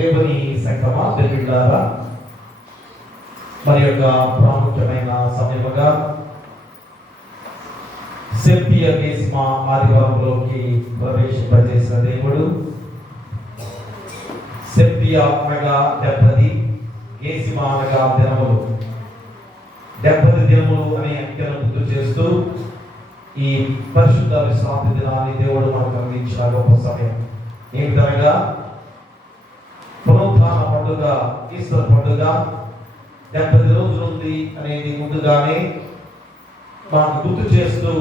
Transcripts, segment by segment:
దేవుని సంగమా దేవుడారా, మరి యొక్క ప్రాముఖ్యమైన సమయముగా సెప్పియ గేసిమా ఆదివారంలోకి ప్రవేశింపజేసిన దేవుడు. సెప్పియ అనగా 70, గేసిమా అనగా దినములు. 70 దినములు అనే అంకెను గుర్తు చేస్తూ ఈ పరిశుద్ధ విశ్రాంతి దినాన్ని దేవుడు మనకు అందించిన గొప్ప సమయం ఏమిటనగా పునరుత్థాన పండుగ, ఈస్టర్ పండుగ 70 రోజులు ఉంది అనేది ముందుగానే మనకు గుర్తు చేస్తూ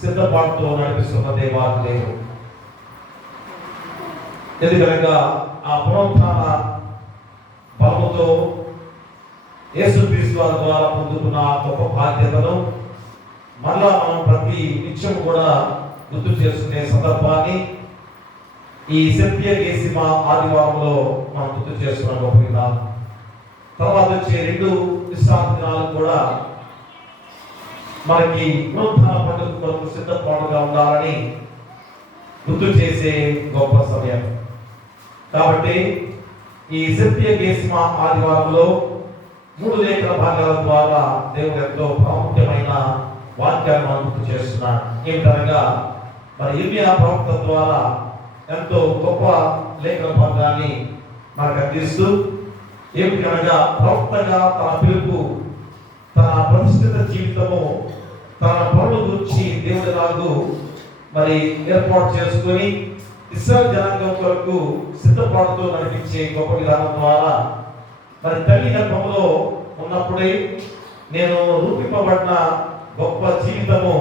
సిద్ధపాటుతో నడిపిస్తున్న దేవాది దేవుడు. ఎందుకనగా ఆ పునరుత్థాన బలముతో యేసుక్రీస్తు వారి ద్వారా పొందుకున్న గొప్ప బాధ్యతను మళ్ళా మనం ప్రతి నిత్యం కూడా గుర్తు చేసుకునే సందర్భాన్ని ఈ సెప్పియ గేసిమా ఆదివారంలో మనం గుర్తు చేసుకున్న గొప్ప విధానం. తర్వాత వచ్చే 2 విశ్రాంతి దినాలు కూడా మనకి పునరుత్థాన పండుగ కొరకు సిద్ధపాటుగా ఉండాలని గుర్తు చేసే గొప్ప సమయం. కాబట్టి ఈ సెప్పియ గేసిమా ఆదివారంలో 3 లేఖన భాగాల ద్వారా దేవుడు ఎంతో ప్రాముఖ్యమైన వాక్యాన్ని మనం గుర్తు చేస్తున్నాడు. ఏమిటనగా మరి ఇర్మియా ప్రవక్త ద్వారా ఎంతో గొప్ప లేఖన భాగాన్ని మనకు అందిస్తూ, ఏమిటనగా ప్రవక్తగా తన పిలుపు, తన ప్రతిష్ఠిత జీవితము, తన పనుల గురించి దేవుడి నాగు మరి ఏర్పాటు చేసుకొని ఇశ్రాయేలు జనాంగం కొరకు సిద్ధపాటుతో నడిపించే గొప్ప విధానం ద్వారా మరి తల్లి గర్భంలో ఉన్నప్పుడే నేను రూపింపబడిన గొప్ప జీవితము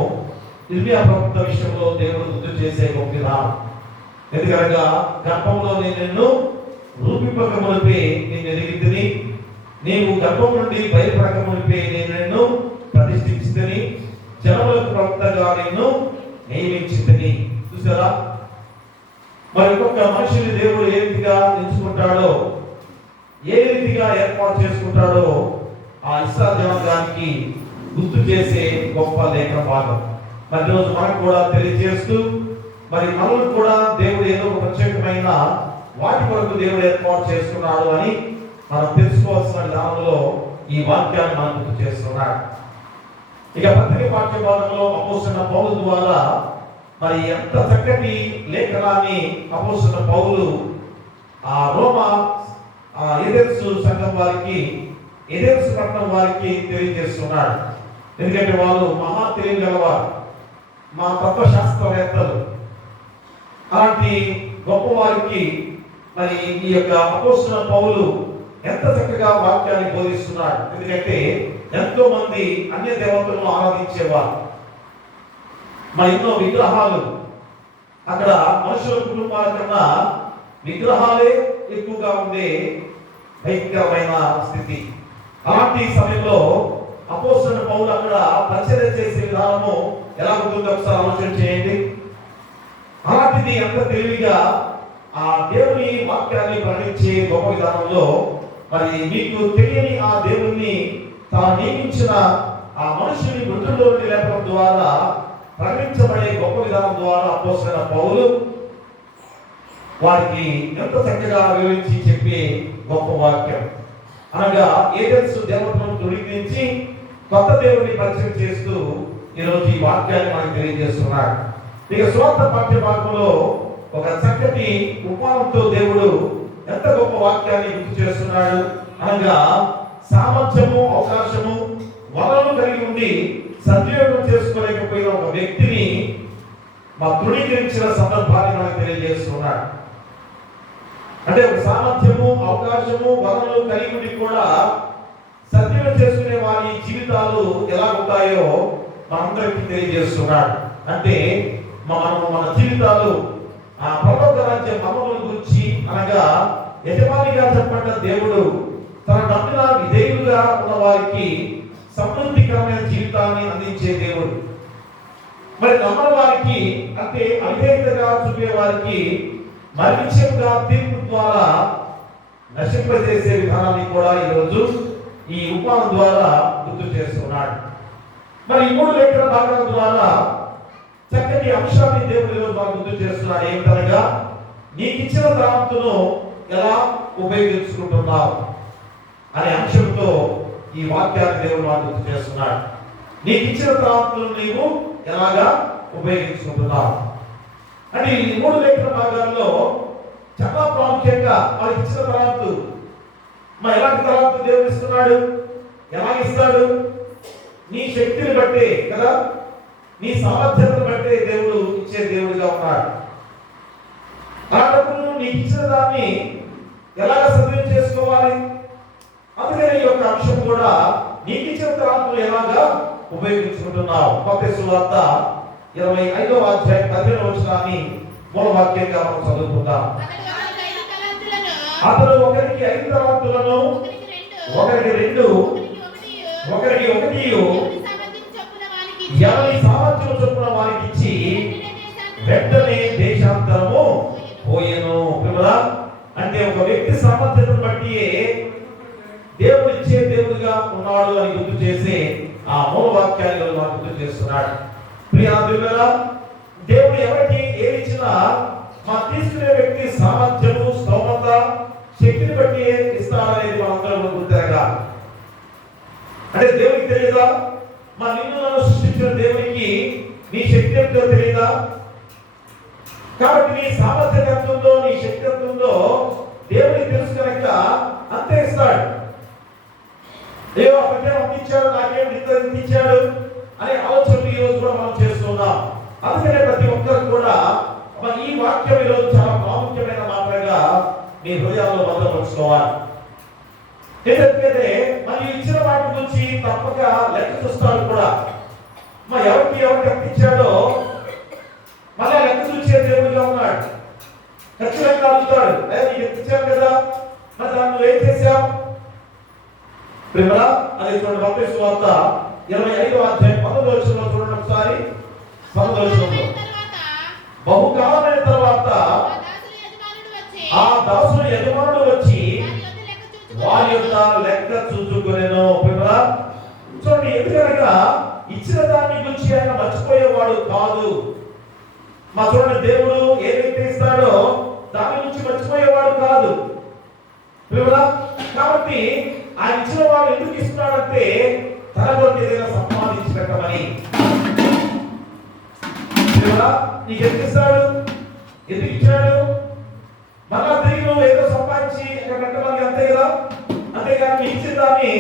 ఇర్మియా ప్రవక్త విషయంలో దేవుడు గుర్తు చేసే గొప్ప విధానం. ఎందుకనగా గర్భంలో నేను నిన్ను రూపింపక మునిపే నేను ఎదిగితిని, నీవు గర్భం నుండి బయలుపడక మునిపే నేను నిన్ను ప్రతిష్ఠించితిని, జనములకు ప్రవక్తగా నిన్ను నియమించితిని. చూసారా, మరి ఒక్కొక్క మనిషిని దేవుడు ఏ రీతిగా ఎంచుకుంటాడో, ఏ రీతిగా ఏర్పాటు చేసుకుంటాడో ఆ ఇశ్రాయేలు జనాంగానికి గుర్తు చేసే గొప్ప లేఖన భాగం. మరి రోజు మనకు కూడా తెలియజేస్తూ మరి మనల్ని కూడా దేవుడు ఏదో ఒక ప్రత్యేకమైన వాటి కొరకు దేవుడు ఏర్పాటు చేసుకున్నాడు అని మనం తెలుసుకోవాల్సిన విధానంలో ఈ వాక్యాన్ని మనం గుర్తు చేస్తున్నాడు. ఇక పత్రిక పాఠ్య భాగంలో అపోస్తలుడైన పౌలు ద్వారా మరి ఎంత చక్కటి లేఖనాన్ని అపోస్తలుడైన పౌలు ఆ రోమా ఎథెన్సు సంఘం వారికి, ఎథెన్సు పట్టణం వారికి తెలియజేస్తున్నాడు. ఎందుకంటే వాళ్ళు మహా తెలివి గలవారు, మా తత్వశాస్త్రవేత్తలు. అలాంటి గొప్ప వారికి మరి ఈ యొక్క అపోస్తలుడైన పౌలు ఎంత చక్కగా వాక్యాన్ని బోధిస్తున్నాడు. ఎందుకంటే ఎంతో మంది అన్య దేవతలను ఆరాధించేవారు. మరి ఎన్నో విగ్రహాలు, అక్కడ మనుషుల కుటుంబాల కన్నా విగ్రహాలే ఎక్కువగా ఉండే భయంకరమైన స్థితి. అలాంటి సమయంలో అపోస్తలుడైన పౌలు అక్కడ పరిచర్య చేసే విధానము ఎలా ఉంటుందో ఒకసారి ఆలోచన చేయండి. అలాంటిది అంత తెలివిగా ఆ దేవుని వాక్యాన్ని ప్రకటించే గొప్ప విధానంలో మరి మీకు తెలియని ఆ దేవుణ్ణి తాను నియమించిన ఆ మనుషుని మృతుల్లో లేపడం ద్వారా ప్రకటించబడే గొప్ప విధానం ద్వారా అపోస్తలుడైన పౌలు వారికి ఎంత చక్కగా వివరించి చెప్పే గొప్ప వాక్యం. అనగా ఏథెన్సు దేవతలను తొలగించి కొత్త దేవుడిని పరిచయం చేస్తూ ఈరోజు ఈ వాక్యాన్ని మనకు తెలియజేస్తున్నాడు. ఇక స్వార్థ పాఠ్య భాగంలో ఒక చక్కటి ఉపమానంతో దేవుడు ఎంత గొప్ప వాక్యాన్ని గుర్తు చేస్తున్నాడు. అనగా సామర్థ్యము, అవకాశము, వనరులు కలిగి ఉండి సద్వినియోగం చేసుకోలేకపోయిన ఒక వ్యక్తిని తృణీకరించిన సందర్భాన్ని మనకు తెలియజేస్తున్నాడు. అంటే ఒక సామర్థ్యము, అవకాశము, వనరులు కలిగి ఉండి కూడా సద్వినియోగం చేసుకునే వారి జీవితాలు ఎలా ఉంటాయో మనందరికీ తెలియజేస్తున్నాడు. అంటే మన జీవితాలు ఆ పరలోక రాజ్య మర్మముల గురించి, అనగా యజమానిగా చెప్పబడ్డ దేవుడు తన నమ్మిన విధేయులుగా ఉన్న వారికి సమృద్ధికరమైన జీవితాన్ని అందించే దేవుడు. మరి నమ్మని వారికి, అంటే అవిధేయతగా చూపే వారికి మరి నిశ్చయంగా తీర్పు ద్వారా నశింపజేసే విధానాన్ని కూడా ఈరోజు ఈ ఉపమానం ద్వారా గుర్తు చేస్తున్నాడు. మరి ఈ 3 లేఖన భాగాల ద్వారా చక్కటి అంశాన్ని దేవుడు ఈరోజు మనకు గుర్తు చేస్తున్నాడు. ఏమిటనగా నీకు ఇచ్చిన తలాంతును ఎలా ఉపయోగించుకుంటున్నావు అనే అంశంతో ఈ వాక్యాన్ని దేవుడు మాకు గుర్తు చేస్తున్నాడు. నీకు ఇచ్చిన తలాంతులను నీవు ఎలాగా ఉపయోగించుకుంటున్నావు అంటే ఈ 3 లేఖన భాగాల్లో చాలా ప్రాముఖ్యంగా మనకి ఇచ్చిన తలాంతు ఎలాంటి తలాంతు దేవుడు ఇస్తున్నాడు, ఎలాగిస్తాడు? నీ శక్తిని బట్టే కదా, నీ సామర్థ్యాన్ని బట్టే దేవుడు ఇచ్చే దేవుడిగా ఉన్నాడు. అలాంటప్పుడు నీకు ఇచ్చిన దాన్ని ఎలాగ సద్వినియోగం చేసుకోవాలి? అందుకనే ఈ యొక్క అంశం కూడా నీకు ఇచ్చిన తలాంతులు ఎలాగా ఉపయోగించుకుంటున్నావు. మత్తయి సువార్త 25వ అధ్యాయం 15వ వచనాన్ని మూల వాక్యంగా మనం చదువుకుందాం. అతడు ఒకరికి 5 తలాంతులను, ఒకరికి 2, ఒకరికి 1, ఎవరి సామర్థ్యం చొప్పున వారికి ఇచ్చి వెంటనే దేశాంతరము పోయెను. అంటే ఒక వ్యక్తి సామర్థ్యతను బట్టి దేవుడు ఇచ్చే దేవుడిగా ఉన్నాడు అని గుర్తు చేసి ఆ మూల వాక్యాన్ని మనం గుర్తు చేస్తున్నాడు. ప్రియాదులారా, దేవుడు ఎవరికి ఏది ఇచ్చినా తీసుకునే వ్యక్తి సామర్థ్యము, స్తోమత, శక్తిని బట్టి ఇస్తాడనేది మనందరం గుర్తెరగాలి. అంటే దేవుడికి తెలియదా? నిన్ను నన్ను సృష్టించిన దేవునికి నీ శక్తి ఎంతో తెలియదా? కాబట్టి నీ సామర్థ్యం ఎంత ఉందో, నీ శక్తి ఎంత ఉందో దేవుడికి తెలుసు కనుక అంతే ఇస్తాడు. దేవు అప్పటికే అందించాడు, నాకేం ఇచ్చాడు అనే ఆలోచనలు ఈ రోజు కూడా మనం చేస్తున్నాం. అందుకనే ప్రతి ఒక్కరు కూడా ఈ వాక్యం ఈరోజు చాలా ప్రాముఖ్యమైన మాటగా మీ హృదయాల్లో భద్రపరుచుకోవాలి. ఎందుకంటే మరి ఇచ్చిన వాటి గురించి తప్పక లెక్క చూస్తాడు కూడా. ఎవరికి అందించాడో మళ్ళీ లెక్క చూసే దేవుడిగా ఉన్నాడు. ఖచ్చితంగా అడుగుతాడు, నీకు ఎత్తిచ్చాను కదా, మరి దాన్ని నువ్వు ఏం చేశావు? ప్రేమరా అది చూడండి, మత్తయి సువార్త 25వ అధ్యాయం 19వ వచనంలో చూడండి ఒకసారి. 19వ వచనంలో బహుకాలమైన తర్వాత ఆ దాసుల యజమానుడు వచ్చి వారి యొక్క లెక్క చూసుకొనెను. ప్రేమరా చూడండి, ఎందుకనగా ఇచ్చిన దాని గురించి ఆయన మర్చిపోయేవాడు కాదు. చూడండి, దేవుడు ఏదైతే ఇస్తాడో దాని గురించి మర్చిపోయేవాడు కాదు. ప్రేమరా కాబట్టి ఆయన ఇచ్చిన వాడు ఎందుకు ఇస్తున్నాడంటే తన కొరకు ఏదైనా సంపాదించి పెట్టమని. నీకు ఎందుకు ఇస్తాడు, ఎందుకు ఇచ్చాడు? మళ్ళా తిరిగి నువ్వు ఏదో సంపాదించి ఇక్కడ పెట్టమని, అంతే కదా. అంతేగాని నీ ఇచ్చిన దాన్ని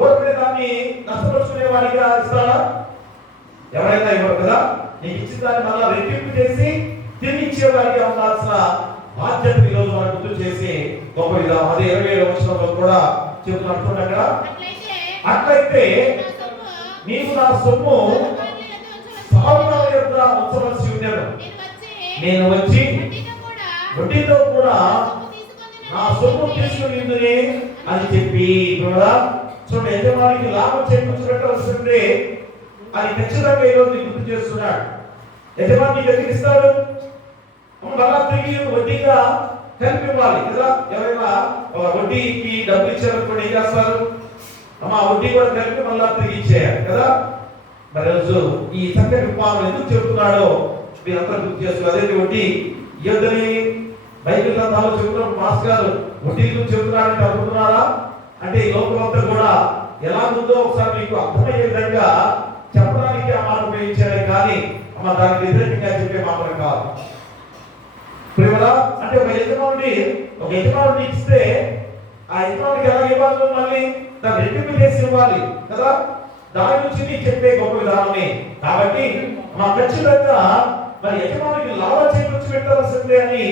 ఓడిపోయిన దాన్ని నష్టపరుచుకునే వాడిగా ఇస్తాడా? ఎవరైనా ఇవ్వరు కదా. నీకు ఇచ్చిన దాన్ని మళ్ళా రెట్టింపు చేసి తిరిగి ఇచ్చేవాడిగా ఉండాల్సిన బాధ్యత ఈరోజు మనం గుర్తు చేసి గొప్ప విధానం. అదే 27వ వచనంలో కూడా చెబుతున్నట్టు అక్కడ, అట్లయితే నీవు నా సొమ్ము సావుల యొద్ద ఉంచవలసి ఉండేను. నేను వచ్చి వడ్డీతో కూడా నా సొమ్ము తీసుకుని అని చెప్పి చూడండి, యజమానికి లాభం చేకూర్చబెట్టవలసిందే అని ఖచ్చితంగా ఈరోజు గుర్తు చేస్తున్నాడు. యజమాని ఎందుకు ఇస్తాడు? మళ్ళా తిరిగి వడ్డీగా కలిపి ఇవ్వాలి కదా. ఎవరైనా వడ్డీకి డబ్బులు ఇచ్చారనుకోండి, ఏం చేస్తారు? వడ్డీ కూడా కలిపి మళ్ళా తిరిగి ఇచ్చేయాలి కదా. మరి రోజు ఈ చక్కటి ఉపాయం ఎందుకు చెబుతున్నాడో మీరంతా గుర్తు చేస్తారు. అదే వడ్డీ ఇవ్వదని బైబిల్ గ్రంథాలు చెబుతున్నప్పుడు మాస్ గారు వడ్డీ గురించి చెబుతున్నాడని అనుకుంటున్నారా? అంటే ఈ లోకమంతా కూడా ఎలా ఉందో ఒకసారి మీకు అర్థమయ్యే విధంగా చెప్పడానికి ఆ మాట ఉపయోగించాలి, కానీ దానికి వ్యతిరేకంగా చెప్పే మాటలు కాదు. ప్రేమలా అంటే ఒక యజమానుడిని ఇస్తే ఆ యజమానికి ఎలా ఇవ్వాలి? మళ్ళీ దాన్ని రెట్టింపు చేసి ఇవ్వాలి కదా. దాని నుంచి నీకు చెప్పే గొప్ప విధానమే. కాబట్టి ఖచ్చితంగా మరి యజమానికి లాభం చేకూర్చి పెట్టాల్సిందే అని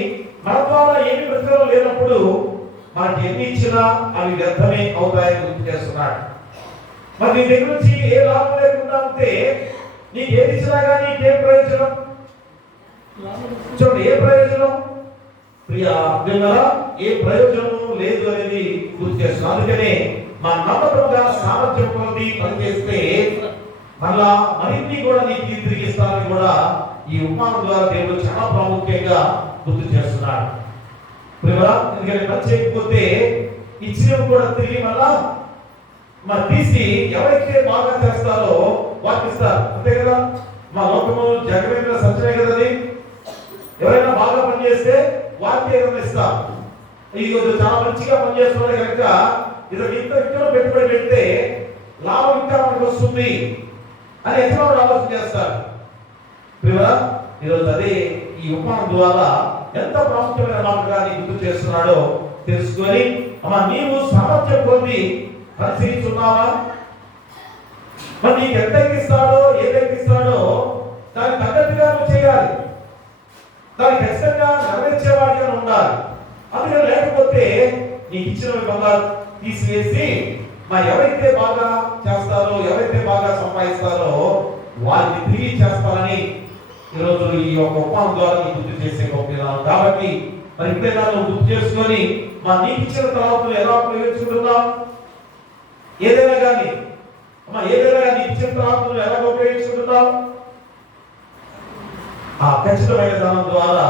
మన ద్వారా ఏమి ప్రతిఫలం లేనప్పుడు మనకి ఎన్ని ఇచ్చినా అవి వ్యర్థమే అవుతాయని గుర్తు చేస్తున్నాడు. మరి నీ దగ్గర నుంచి ఏ లాభం లేకుండా ఉంటే నీకు ఏది ఇచ్చినా కానీ నీకేం ప్రయోజనం? చూడండి, ఏ ప్రయోజనం? ప్రియా ఏ ప్రయోజనం లేదు అనేది గుర్తు చేస్తున్నాం. అందుకనే నమ్మకంగా సామర్థ్యం కొద్ది పనిచేస్తే మళ్ళా మరిన్ని కూడా నీకు తిరిగిస్తానని కూడా ఈ ఉపమానం ద్వారా దేవుడు చాలా ప్రాముఖ్యంగా గుర్తు చేస్తున్నాడు. ఎందుకంటే పని చేయకపోతే ఇచ్చినవి కూడా తిరిగి మళ్ళా తీసి ఎవరైతే బాగా చేస్తారో వారికి ఇస్తారు, అంతే కదా. లోకము జగమైన సత్యమే కదా. ఎవరైనా బాగా పనిచేస్తే వారికి ఏదైనా ఇస్తారు. చాలా మంచిగా పనిచేస్తున్నాడు కనుక ఇతను ఇంట్లో పెట్టుబడి పెడితే లాభం ఇంకా మనకు వస్తుంది అని యజమానులు ఆలోచన చేస్తారు. ఈరోజు అదే ఈ ఉపమానం ద్వారా ఎంత ప్రాముఖ్యమైన మాటగా గుర్తు చేస్తున్నాడో తెలుసుకొని నీవు సామర్థ్యం పొంది పరిశీలిస్తున్నావా? మరి నీకు ఎంత ఎక్కిస్తాడో ఏదెక్కిస్తాడో దానికి తగ్గట్టుగా నువ్వు చేయాలి. దానికి ఖచ్చితంగా నెరవేర్చేవాడిగా ఉండాలి. అందుకని లేకపోతే నీకు ఇచ్చిన బంగారు తీసివేసి ఎవరైతే బాగా చేస్తారో ఎవరైతే బాగా సంపాదిస్తారో వారిని తిరిగి చేస్తారని ఈరోజు ఈ యొక్క ఉపమానం ద్వారా నీకు గుర్తు చేసే గొప్ప కాబట్టి మరి ఇప్పుడైనా నువ్వు గుర్తు చేసుకొని నీకు ఇచ్చిన తర్వాత ఎలా ఉపయోగించుకుంటున్నావు? ఏదైనా కానీ నీకు ఇచ్చిన తర్వాత నువ్వు ఎలా ఉపయోగించుకుంటున్నావు? ఆ ఖచ్చితమైన దానం ద్వారా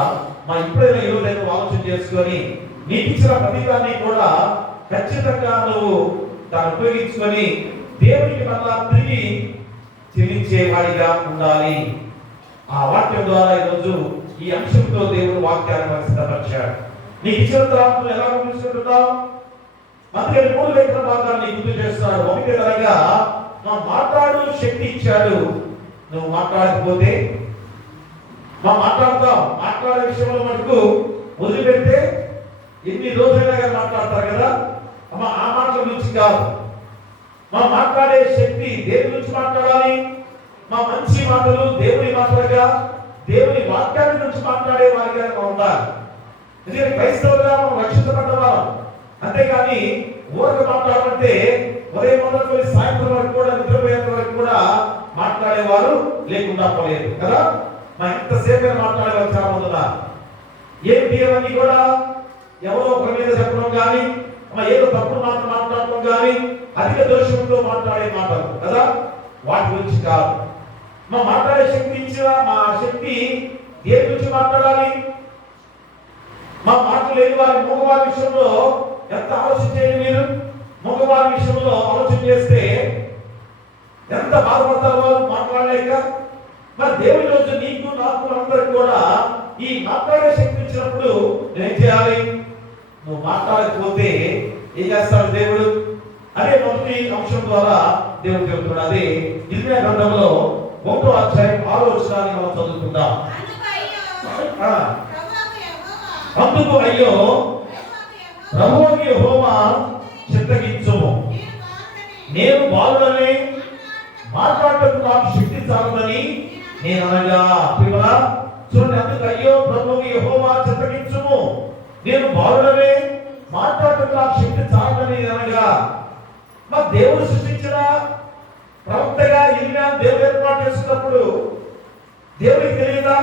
ఇప్పుడైనా ఈరోజు ఆలోచన చేసుకొని నీకు ఇచ్చిన ప్రతిదాన్ని కూడా ఖచ్చితంగా నువ్వు దాన్ని ఉపయోగించుకొని దేవునికి మళ్ళా తిరిగి చెల్లించే వాడిగా ఉండాలి. ఆ వాక్యం ద్వారా ఈరోజు ఈ అంశంతో దేవుడు వాక్యాన్ని సిద్ధపరిచాడు. నీకు ఇచ్చిన తర్వాత ఎలా ఉపయోగించుకుంటున్నావు? అందుకని 3 లేఖన భాగాన్ని గుర్తు చేస్తున్నాడు. ఒకటి అనగా మాట్లాడు శక్తి ఇచ్చాడు. నువ్వు మాట్లాడకపోతే మాట్లాడతాం. మాట్లాడే విషయంలో మటుకు వదిలిపెడితే ఎన్ని రోజులైనా కానీ మాట్లాడతారు కదా. ఆ మాటల గురించి కాదు. మాట్లాడే శక్తి దేని గురించి మాట్లాడాలి? మంచి మాటలు దేవుని మాటలుగా దేవుని వాక్యాన్ని గురించి మాట్లాడే వారిగా ఉండాలి. ఎందుకంటే క్రైస్తవులుగా మనం రక్షించబడ్డవారు. అంతేగాని ఊరక మాట్లాడమంటే ఉదయం మొదలు సాయంత్రం వరకు కూడా నిద్రపోయేంత వరకు కూడా మాట్లాడేవారు లేకుండా పోలేదు కదా. ఎంతసేపు మాట్లాడేవారు చాలా మంది ఉన్నారు. ఏంటి అవన్నీ కూడా ఎవరో ఒకరి మీద చెప్పడం కానీ ఏదో తప్పుడు మాటలు మాట్లాడటం కానీ అధిక దోషంతో మాట్లాడే మాటలు కదా. వాటి గురించి కాదు. మాట్లాడే శక్తి ఇచ్చిన శక్తి దేని గురించి మాట్లాడాలి? మాటలు లేని వారి మగవారి విషయంలో ఎంత ఆలోచించేది మీరు? మగవారి విషయంలో ఆలోచన చేస్తే ఎంత బాధపడతారు వారు మాట్లాడలేక. దేవుడి రోజు నీకు నాకు అందరికి కూడా ఈ మాట్లాడే శక్తి ఇచ్చినప్పుడు ఏం చేయాలి? నువ్వు మాట్లాడకపోతే ఏం చేస్తాడు దేవుడు? అదే మొదటి అంశం ద్వారా దేవుడు చెబుతున్నాడు. అదే ఇర్మియా గ్రంథంలో 1వ అధ్యాయం 6వ వచనాన్ని మనం చదువుకుందాం. అందుకు అయ్యో ప్రభువుకి యెహోవా చిత్తగించుము, నేను బాలుడనే మాట్లాడటకు నాకు శక్తి చాలదని నేను అనగా. చూడండి, అందుకు అయ్యో ప్రభువుకి యెహోవా చిత్తగించుము, నేను బాలుడనే మాట్లాడటకు నాకు శక్తి చాలదని నేను అనగా. దేవుడు సృష్టించిన ప్రవక్తగా ఇర్మియా దేవుడు ఏర్పాటు చేసుకున్నప్పుడు దేవుడికి తెలియదా?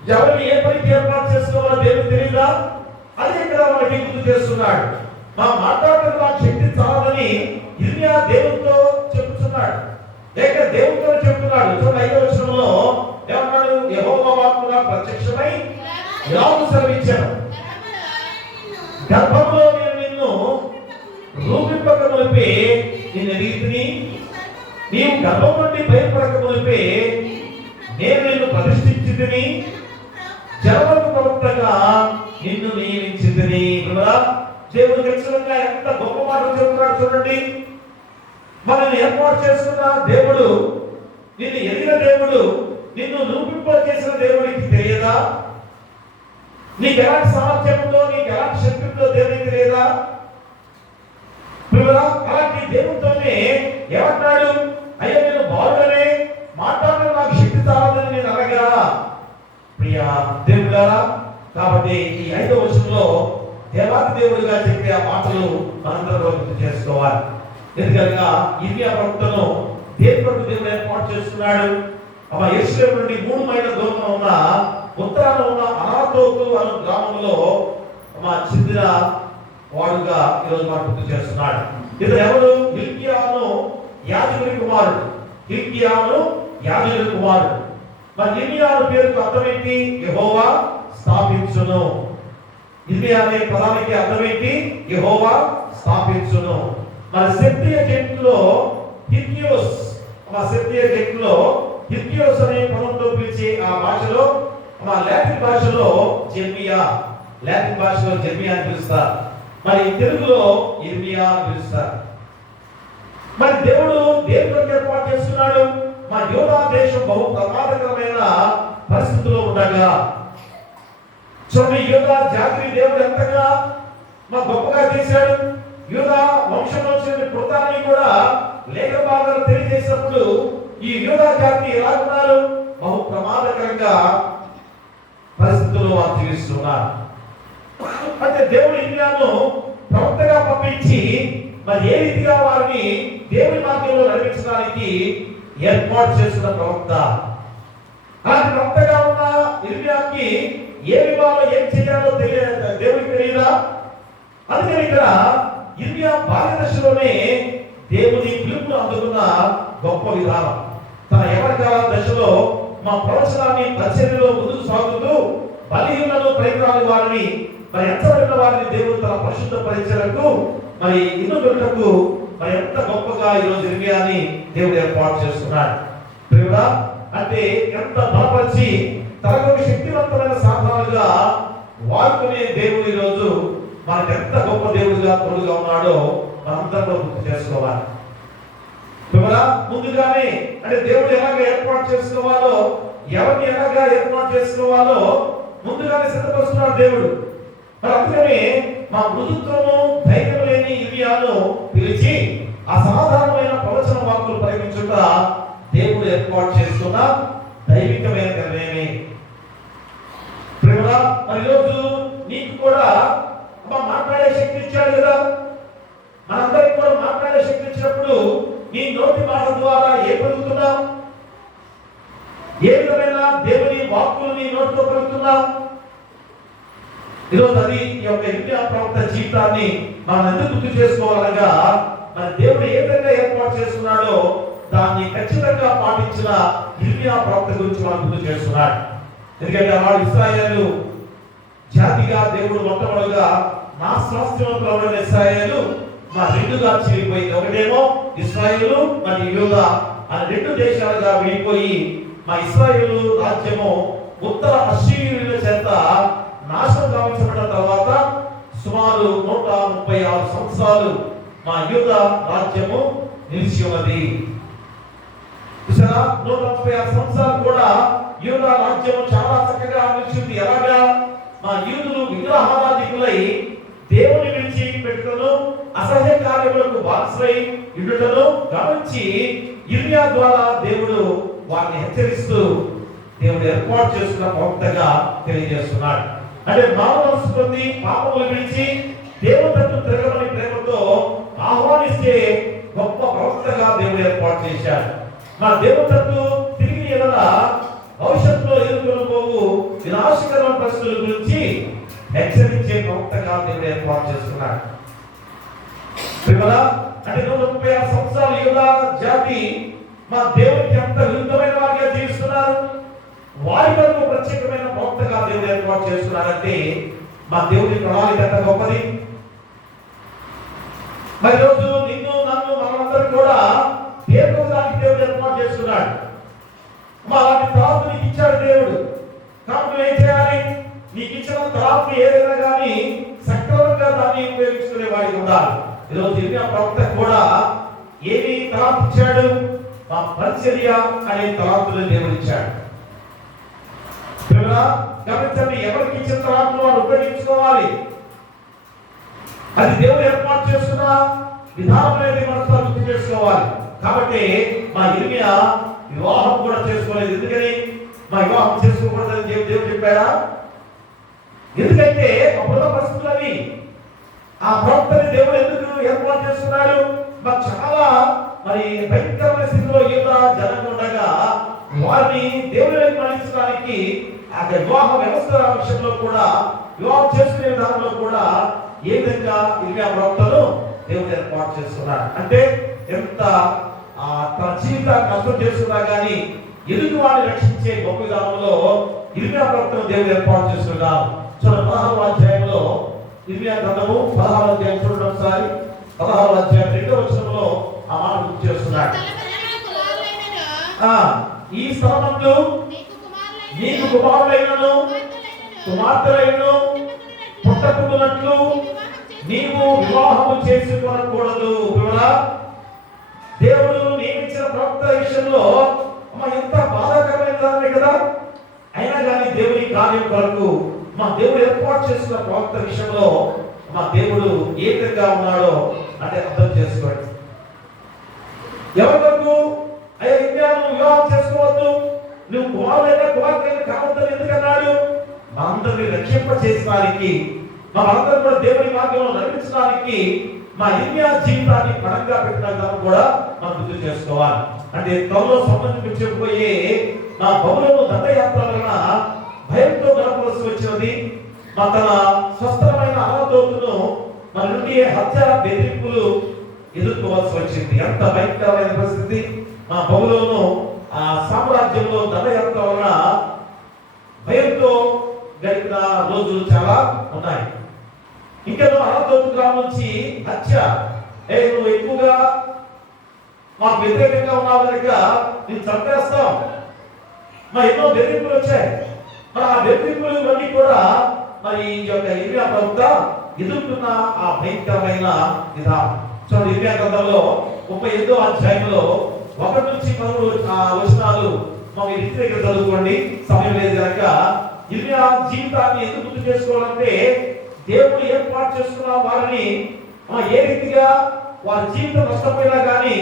ఎవరిని ఏ పనికి ఏర్పాటు చేసుకోవాలో దేవుడికి తెలియదా? అది ఇక్కడ మనకి గుర్తు చేస్తున్నాడు. మాట్లాడటం నాకు శక్తి చాలని ఇర్మియా దేవుడితో చెప్తున్నాడు. లేక దేవుడితో చెప్తున్నాడు. చూడండి 5వ వచనంలో ఏమన్నాడు? యెహోవా వాక్కు నాకు ప్రత్యక్షమై ఇలాగు సెలవిచ్చాను, గర్భంలో నేను నిన్ను రూపింపక మునిపే నిన్ను రీతిని, నీవు గర్భం నుండి బయటపడక మునిపే నేను నిన్ను ప్రతిష్ఠించితిని, జనములకు ప్రవక్తగా నిన్ను నియమించితిని. దేవుడు ఖచ్చితంగా ఎంత గొప్ప మాటలు చెబుతున్నాడు చూడండి. మనల్ని ఏర్పాటు చేసుకున్న దేవుడు, నిన్ను ఎదిగిన దేవుడు, నిన్ను రూపింప చేసిన దేవుడికి తెలియదా? నీకు ఎలాంటి సామర్థ్యం ఉందో, నీకు ఎలాంటి శక్తి ఉందో దేవుడికి తెలియదా? అలాంటి దేవుడితోనే ఏమంటాడు? అయ్యో నేను బాలుడనే మాట్లాడడం నాకు శక్తి చాలదని నేను అనగా. ప్రియా దేవుడారా, కాబట్టి ఈ 5వ వచనంలో దేవాది దేవుడిగా చెప్పే ఆ మాటలు మనందరూ గుర్తు చేసుకోవాలి. ఎందుకనగా ఇర్మియా ప్రవక్తను దేవుడు ఏర్పాటు చేస్తున్నాడు. యెరూషలేము నుండి 3 మైళ్ళ దూరంలో ఉన్న ఉత్తరాన ఉన్న అనాతోతు అనే గ్రామంలో చెందిన వాడుగా ఈరోజు మనం గుర్తు చేస్తున్నాడు. ఇతను ఎవరు? హిల్కీయాను యాజకుని కుమారుడు. హిల్కీయాను యాజకుని కుమారుడు. ఇర్మియాను పేరుకు అర్థం ఏంటి? యెహోవా స్థాపించును. ఇర్మియా అనే పదానికి అర్థం ఏంటి? యెహోవా స్థాపించును. సెప్టియా జంతులో హిల్కియోస్, సెప్టియా జంతులో హిల్కియోస్ అనే పదంతో పిలిచే ఆ భాషలో, లాటిన్ భాషలో జెర్మియా లాటిన్ భాషలో జెర్మియా అని పిలుస్తారు, మరి తెలుగులో ఇర్మియా అని పిలుస్తారు. మరి దేవుడు దేని కొరకు ఏర్పాటు చేస్తున్నాడు? మా యూదా దేశం బహు ప్రమాదకరమైన పరిస్థితిలో ఉండగా చూడండి, యూదా జాతిని దేవుడు ఎంతగా గొప్పగా చేశాడు. యూదా వంశంలో వచ్చిన కృతాన్ని కూడా లేఖ భాగాలు తెలియజేసినప్పుడు ఈ యూదా జాతి ఎలా ఉన్నారు? బహు ప్రమాదకరంగా పరిస్థితుల్లో వారు జీవిస్తున్నారు. అంటే దేవుడు ఇర్మియాను ప్రవక్తగా పంపించి మరి ఏ రీతిగా వారిని దేవుని మార్గంలో నడిపించడానికి ఏర్పాటు చేస్తున్న ప్రవక్త. అలాంటి ప్రవక్తగా ఉన్న ఇర్మియాకి ఏ విభాగంలో ఏం చేయాలో దేవుడికి తెలియదా? అందుకని ఇక్కడ ఇర్మియా బాల్య దశలోనే దేవుని పిలుపును అందుకున్న గొప్ప విధానం. తన యవనకాల దశలో మా ప్రవచనాన్ని పరిచర్యలో ముందుకు సాగుతూ బలహీనులను పరికరాలు వారిని మరి ఎంతబడిన వారిని దేవుడు తన పరిశుద్ధ పరిచర్యకు మరి ఇన్నుటకు మరి ఎంత గొప్పగా ఈరోజు ఇర్మియాని దేవుడు ఏర్పాటు చేస్తున్నాడు. ప్రియుడా, అంటే ఎంత బలపరిచి తనకు శక్తివంతమైన సాధనాలుగా వాడుకునే దేవుడు ఈరోజు మనకు ఎంత గొప్ప దేవుడిగా తోడుగా ఉన్నాడో మనందరూ గుర్తు చేసుకోవాలి. ప్రియుడా, ముందుగానే అంటే దేవుడు ఎలాగ ఏర్పాటు చేసుకోవాలో, ఎవరిని ఎలాగా ఏర్పాటు చేసుకోవాలో ముందుగానే సిద్ధపరుస్తున్నాడు దేవుడు. మరి అందుకని మా మృదుత్వము ధైర్యం లేని ఇర్మియాను పిలిచి అసాధారణమైన ప్రవచన వాక్కులు ప్రకటించుట దేవుడు ఏర్పాటు చేస్తున్న దైవికమైన నిర్ణయమే. ప్రియుడా, మరి ఈరోజు నీకు కూడా మాట్లాడే శక్తి ఇచ్చాడు కదా. మనందరికి కూడా మాట్లాడే శక్తి ఇచ్చినప్పుడు నీ నోటి మాట ద్వారా ఏ పలుకుతున్నావు? ఏ విధమైన దేవుని వాక్కులు నీ నోటితో పలుకుతున్నావు? ఈరోజు అది ఈ యొక్క ఇర్మియా ప్రవక్త జీవితాన్ని మనం ఎందుకు గుర్తు చేసుకోవాలనగా, మన దేవుడు ఏ విధంగా ఏర్పాటు చేస్తున్నాడో దాన్ని ఖచ్చితంగా పాటించిన ఇర్మియా ప్రవక్త గురించి మనం గుర్తు చేస్తున్నాడు. ఎందుకంటే వాడు ఇశ్రాయేలు జాతిగా దేవుడు మొట్టమొదటిగా నా స్వాస్థ్యంలో పిలవబడిన ఇశ్రాయేలు మా రెండుగా చీలిపోయింది. ఒకటేమో ఇశ్రాయేలు మరి యూదా అని రెండు దేశాలుగా విడిపోయి మా ఇశ్రాయేలు రాజ్యము ఉత్తర అశ్షూరీయుల చేత నాశనం గావించబడిన తర్వాత సుమారు 136 సంవత్సరాలు మా యూదా రాజ్యము నిలిచి ఉన్నది. 136 సంవత్సరాలు కూడా యూదా రాజ్యము చాలా చక్కగా నిలిచింది. ఎలాగా? మా యూదులు విగ్రహారాధికులై దేవుని విడిచి పెట్టుటను అసహ్య కార్యములకు బానిసలై ఉండుటను గమనించి ఇర్మియా ద్వారా దేవుడు వారిని హెచ్చరిస్తూ దేవుడు ఏర్పాటు చేసుకున్న ప్రవక్తగా తెలియజేస్తున్నాడు. అంటే మానవ మనసు పాపములు విడిచి దేవుని తట్టు తిరగమని ప్రేమతో ఆహ్వానిస్తే గొప్ప ప్రవక్తగా దేవుడు ఏర్పాటు చేశాడు. మా దేవుని తట్టు తిరిగి ఎడల భవిష్యత్తులో ఎదుర్కొనబోవు వినాశకరమైన పరిస్థితుల గురించి హెచ్చరించే ప్రవక్తగా దేవుడు ఏర్పాటు చేస్తున్నాడు. అంటే 136 సంవత్సరాలు యూదా జాతి మా దేవునికి ఎంత విరుద్ధమైన వారిగా జీవిస్తున్నారు. వారి వరకు ప్రత్యేకమైన ప్రవక్తగా దేవుడు ఏర్పాటు చేస్తున్నారంటే మా దేవుని ప్రణాళిక ఎంత గొప్పది. మరి రోజు నిన్ను నన్ను మనందరూ కూడా దేవుడానికి దేవుడు ఏర్పాటు చేస్తున్నాడు. అలాంటి తలాపు నీకు ఇచ్చాడు దేవుడు. కాబట్టి ఏం చేయాలి? నీకు ఇచ్చిన తలాపు ఏదైనా కానీ సక్రమంగా దాన్ని ఉపయోగించుకునే వాడికి ఉండాలి. ఈరోజు ఇర్మియా ప్రవక్త కూడా ఏమి తలాపు ఇచ్చాడు? మా పరిచర్య అనే తలాపులను దేవుడు ఇచ్చాడు. గమనించండి, ఎవరికి ఇచ్చిన తలాపును వారు ఉపయోగించుకోవాలి. అది దేవుడు ఏర్పాటు చేస్తున్న విధానం అనేది మనసులో గుర్తు చేసుకోవాలి. కాబట్టి మా ఇర్మియా వివాహం కూడా చేసుకోలేదు. ఎందుకని? మా వివాహం చేసుకోకూడదని దేవుడు చెప్పాడా? ఎందుకంటే అప్పుడున్న పరిస్థితులు అవి. ఆ ప్రవక్తని దేవుడు ఎందుకు ఏర్పాటు చేస్తున్నాడు? మాకు చాలా మరి భయంకరమైన స్థితిలో యూదా జనం ఉండగా వారిని దేవుడిని మరణించడానికి ఆ వివాహ వ్యవస్థ విషయంలో కూడా, వివాహం చేసుకునే విధానంలో కూడా ఏ విధంగా ఇర్మియా ప్రవక్తను దేవుడు ఏర్పాటు చేస్తున్నాడు. అంటే ఎంత తన జీవితాన్ని నష్టం చేస్తున్నా కానీ ఎదుటి వాడిని రక్షించే గొప్ప విధానంలో ఇర్మియా ప్రవక్తను దేవుడు ఏర్పాటు చేస్తున్నాడు. చూడండి 16వ అధ్యాయంలో ఇర్మియా గ్రంథము 16వ అధ్యాయం చూడండి ఒకసారి. 16వ అధ్యాయం 2వ వచనంలో ఆ మాట గుర్తు చేస్తున్నాడు. ఈ స్థలమందు నీకు కుమారులైనను కుమార్తెలైనను పుట్టకుండానట్లు నీవు వివాహము చేసుకోనకూడదు. దేవుడు నియమించిన ప్రవక్త విషయంలో ఎంత బాధాకరమైన దాన్ని కదా. అయినా కానీ దేవుని కార్యం కొరకు దేవుడు ఏర్పాటు చేసిన ప్రవక్త విషయంలో దేవుడు ఏ విధంగా ఉన్నాడో అంటే అర్థం చేసుకోండి. ఎవరి వరకు అయ్యా ఇండియాను వివాహం చేసుకోవద్దు, నువ్వు కుమారుడైనా కుమార్తె కావద్దని ఎందుకన్నాడు? మనందరినీ రక్షింప చేసడానికి, మనందరూ కూడా దేవుని మార్గంలో నడిపించడానికి ఇర్మియా జీవితాన్ని పరంగా పెట్టిన కూడా మనం గుర్తు చేసుకోవాలి. అంటే త్వరలో సంబంధించబోయే బబులోను దండయాత్ర వలన భయంతో గడపవలసి వచ్చినది. తన స్వస్థమైన అనాథోతును మన నుండి హత్య బెదిరింపులు ఎదుర్కోవాల్సి వచ్చింది. ఎంత భయంకరమైన పరిస్థితి! బబులోను ఆ సామ్రాజ్యంలో దండయాత్ర వలన భయంతో గడిపిన రోజులు చాలా ఉన్నాయి. ఇంకా అనాథోతు గ్రామం నుంచి హత్య, నువ్వు ఎక్కువగా మాకు వ్యతిరేకంగా ఉన్నావు కనుక నేను చంపేస్తాం, ఎన్నో బెదిరింపులు వచ్చాయి. ఆ బెదిరింపులు ఇవన్నీ కూడా ఈ యొక్క ఇర్మియా ప్రవక్త ఎదుర్కొన్న ఆ భయంకరమైన విధానం. చూడండి, ఇర్మియా గ్రంథంలో 38వ అధ్యాయంలో 1 నుంచి 13 వచనాలు మనం ఇంటి దగ్గర చదువుకోండి, సమయం లేదు కనుక. ఇర్మియా జీవితాన్ని ఎందుకు గుర్తు చేసుకోవాలంటే దేవుడు ఏర్పాటు చేసుకున్న వారిని ఏ రీతిగా వారి జీవితం నష్టపోయినా కానీ